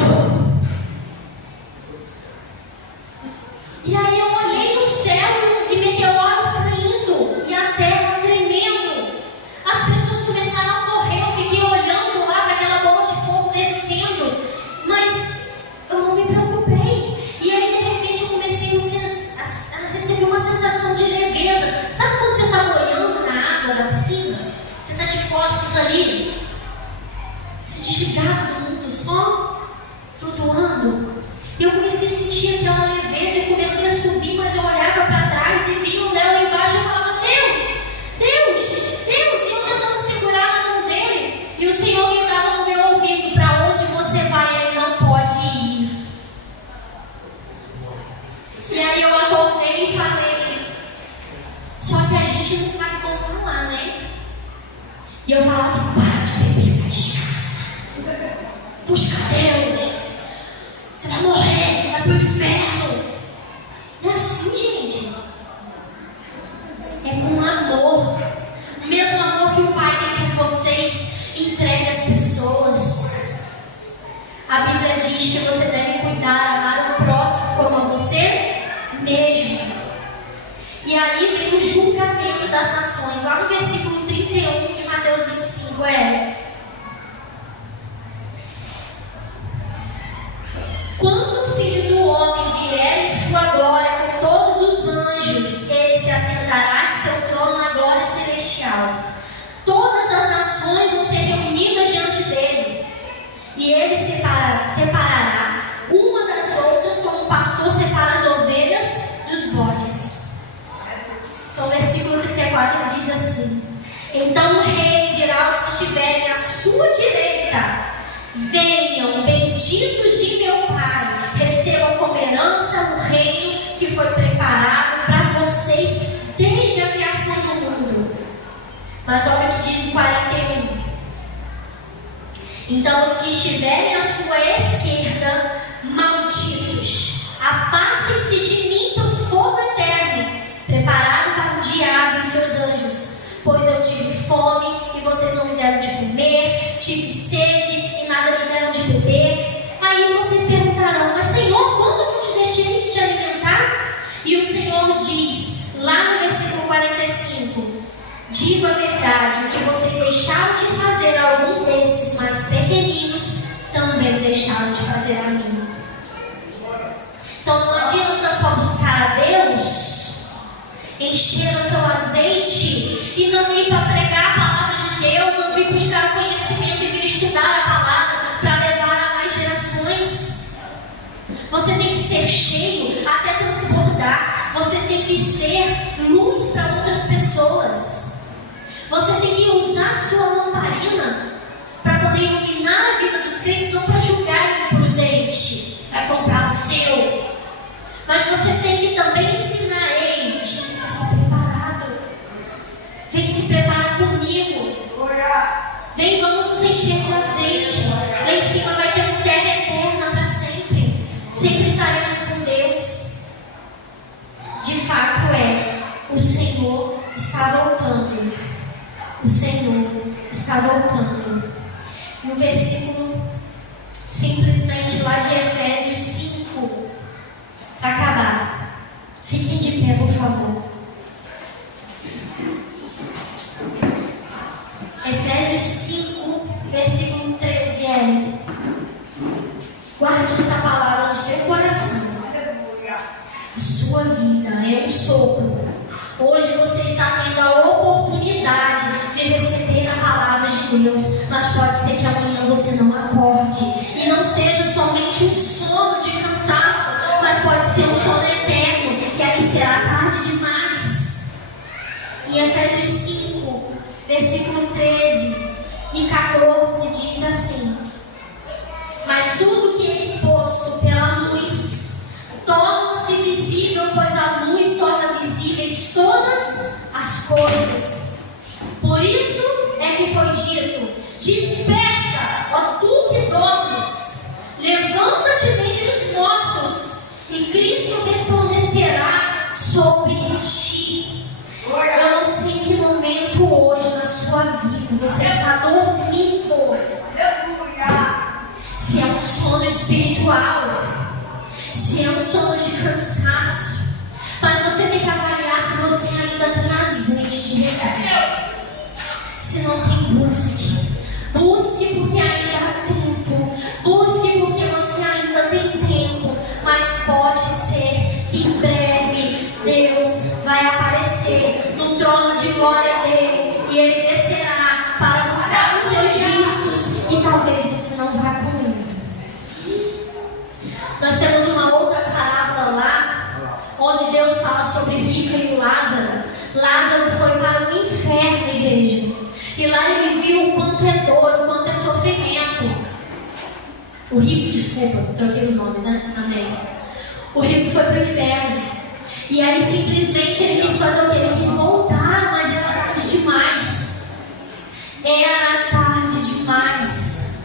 E aí eu olhei no céu e meteoros caindo e a terra tremendo. As pessoas começaram a correr, eu fiquei olhando lá para aquela bola de fogo descendo, mas eu não me preocupei. E aí de repente eu comecei a receber uma sensação de leveza. Sabe quando você está boiando na água da piscina? Você está de costas ali, se desligado do mundo só, flutuando. E eu comecei a sentir aquela leveza e comecei a subir, mas eu olhava para trás e via o Léo lá embaixo e falava: Deus, Deus, Deus. E eu tentando segurar a mão dele. E o Senhor gritava no meu ouvido: para onde você vai? Ele não pode ir. E aí eu acordei e falei: só que a gente não sabe como falar, né? E eu falava assim: para de beber essa desgraça. Busca Deus. Você vai morrer, vai pro inferno. Não é assim, gente. É com amor. O mesmo amor que o Pai tem por vocês, entregue às pessoas. A Bíblia diz que você deve cuidar, amar o próximo como a você mesmo. E aí vem o julgamento das nações. Lá no versículo 31 de Mateus 25 quando o Filho do Homem vier em sua glória com todos os anjos, ele se assentará de seu trono na glória celestial. Todas as nações vão ser reunidas diante dele, e ele separará uma das outras, como o pastor separa as ovelhas dos bodes. Então, o versículo 34 ele diz assim: então o rei dirá aos que estiverem à sua direita: venham, benditos de meu Pai, recebam como herança o reino que foi preparado para vocês desde a criação do mundo. Mas olha o que diz o 41. Então os que estiverem à sua esquerda, malditos, apartem-se de mim para o fogo eterno, preparado para o diabo e seus anjos. Pois eu tive fome e vocês não me deram de comer, tive sede e nada me deram de beber. Aí vocês perguntarão: mas Senhor, quando eu te deixei de te alimentar? E o Senhor diz, lá no versículo 45: digo a verdade, o que vocês deixaram de fazer a algum desses mais pequeninos, também deixaram de fazer a mim. Então não adianta só buscar a Deus, encher o seu azeite e não ir para pregar a palavra de Deus, não vir buscar conhecimento e vir estudar a palavra para levar a mais gerações. Você tem que ser cheio até transbordar. Você tem que ser luz para outras pessoas. Você tem que usar a sua lamparina para poder iluminar a vida dos crentes, não para julgar o imprudente, para comprar o seu. Mas você tem que também ensinar ele: tem que estar preparado. Vem se preparar comigo. Vem, vamos nos encher de azeite. Lá em cima vai ter uma terra eterna para sempre. Sempre estaremos com Deus. De fato o Senhor está voltando. O Senhor está voltando. No versículo simplesmente lá de Efésios 5, para acabar. Fiquem de pé, por favor. Efésios 5, versículo 13. Guarde essa palavra no seu coração. A sua vida é um sopro. Hoje você está tendo a oportunidade de receber a palavra de Deus, mas pode ser que amanhã você não acorde e não seja somente um sono de cansaço, mas pode ser um sono eterno, que aí será tarde demais. Em Efésios 5, versículo 13 e 14 diz assim: mas tudo que é exposto pela luz torna-se visível, pois a luz torna visíveis todas as coisas. Por isso é que foi dito: desperta, ó tu que dormes, levanta-te dentre os mortos, e Cristo resplandecerá sobre ti. Eu não sei em que momento hoje na sua vida você está dormindo. Se é um sono espiritual, se é um sono de cansaço, mas você tem que avaliar se você ainda tem azeite de verdade. Se não tem, busque. Busque porque ainda há tempo. Busque porque você ainda tem tempo. Mas pode ser que em breve Deus vai aparecer no trono de glória dele, e ele descerá para buscar os seus justos, e talvez você não vá com ele. Nós temos uma outra parábola lá, onde Deus fala sobre o rico e o Lázaro. Lázaro foi para o inferno, igreja, e lá ele viu o quanto é dor, o quanto é sofrimento. O rico, desculpa, troquei os nomes, né? Amém. O rico foi para o inferno, e aí simplesmente ele quis fazer o que? Ele quis voltar, mas era tarde demais. Era tarde demais.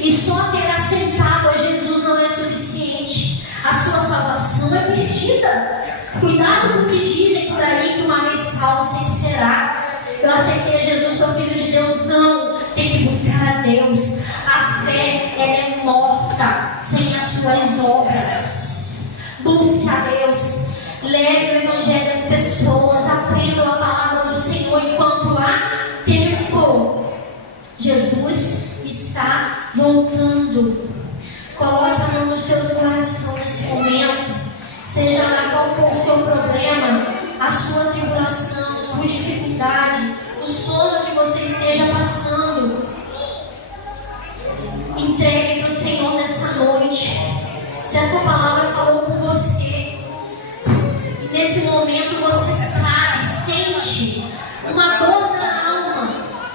E só ter aceitado a Jesus não é suficiente. A sua salvação é perdida. Cuidado com o que dizem por aí, que uma vez salvo sempre será. Eu aceitei a Jesus, sou filho de Deus. Não, tem que buscar a Deus. A fé, ela é morta sem as suas obras. Busque a Deus. Leve o evangelho às pessoas. Aprendam a palavra do Senhor enquanto há tempo. Jesus está voltando. Coloque a mão no seu coração nesse momento. Seja lá qual for o seu problema, a sua tribulação, sua dificuldade, o sono que você esteja passando, entregue para o Senhor nessa noite. Se essa palavra falou com você, e nesse momento você sabe, sente uma dor na alma,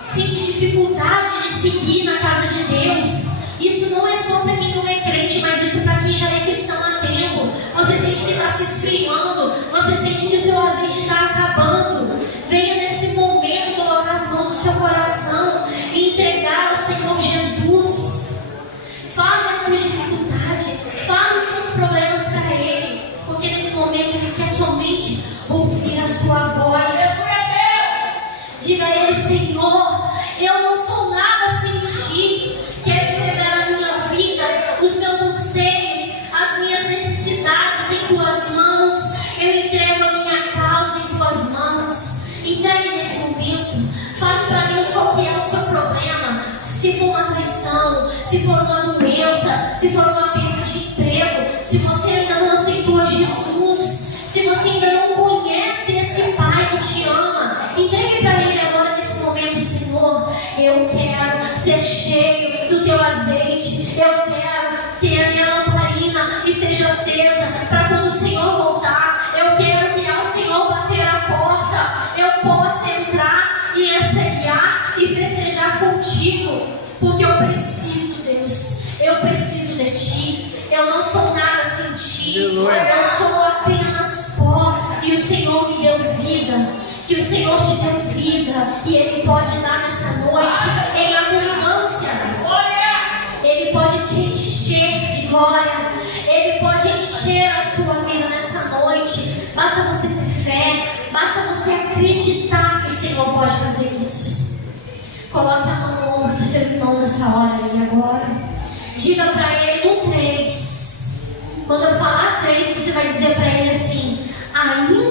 sente dificuldade de seguir na casa de Deus, isso não é só para quem não é crente, mas isso para quem já é cristão há tempo. Você sente que está se esfriando, você sente que o seu azeite está acabando. Venha nesse momento colocar ouvir a sua voz. Diga a Ele: Senhor, eu não sou nada sem Ti. Quero entregar a minha vida, os meus anseios, as minhas necessidades em Tuas mãos. Eu entrego a minha causa em Tuas mãos. Entregue nesse momento. Fale para Deus qual que é o seu problema. Se for uma traição, se for uma doença, se for uma perda de emprego, se você ainda não aceitou Jesus, se você ainda não conhece esse Pai que te ama, entregue para Ele agora nesse momento: Senhor, eu quero ser cheio do Teu azeite, eu quero que a minha lamparina esteja acesa, para quando o Senhor voltar, eu quero que ao Senhor bater a porta, eu possa entrar e anseiar e festejar contigo, porque eu preciso, Deus, eu preciso de Ti, eu não sou nada sem Ti, eu sou apenas pó, e o Senhor me deu vida, que o Senhor te deu vida, e Ele pode dar nessa noite em abundância, Ele pode te encher de glória, Ele pode encher a sua vida nessa noite. Basta você ter fé, basta você acreditar que o Senhor pode fazer isso. Coloque a mão no ombro do seu irmão nessa hora e agora diga para ele no 3. Quando eu falar 3, você vai dizer para ele assim: ainda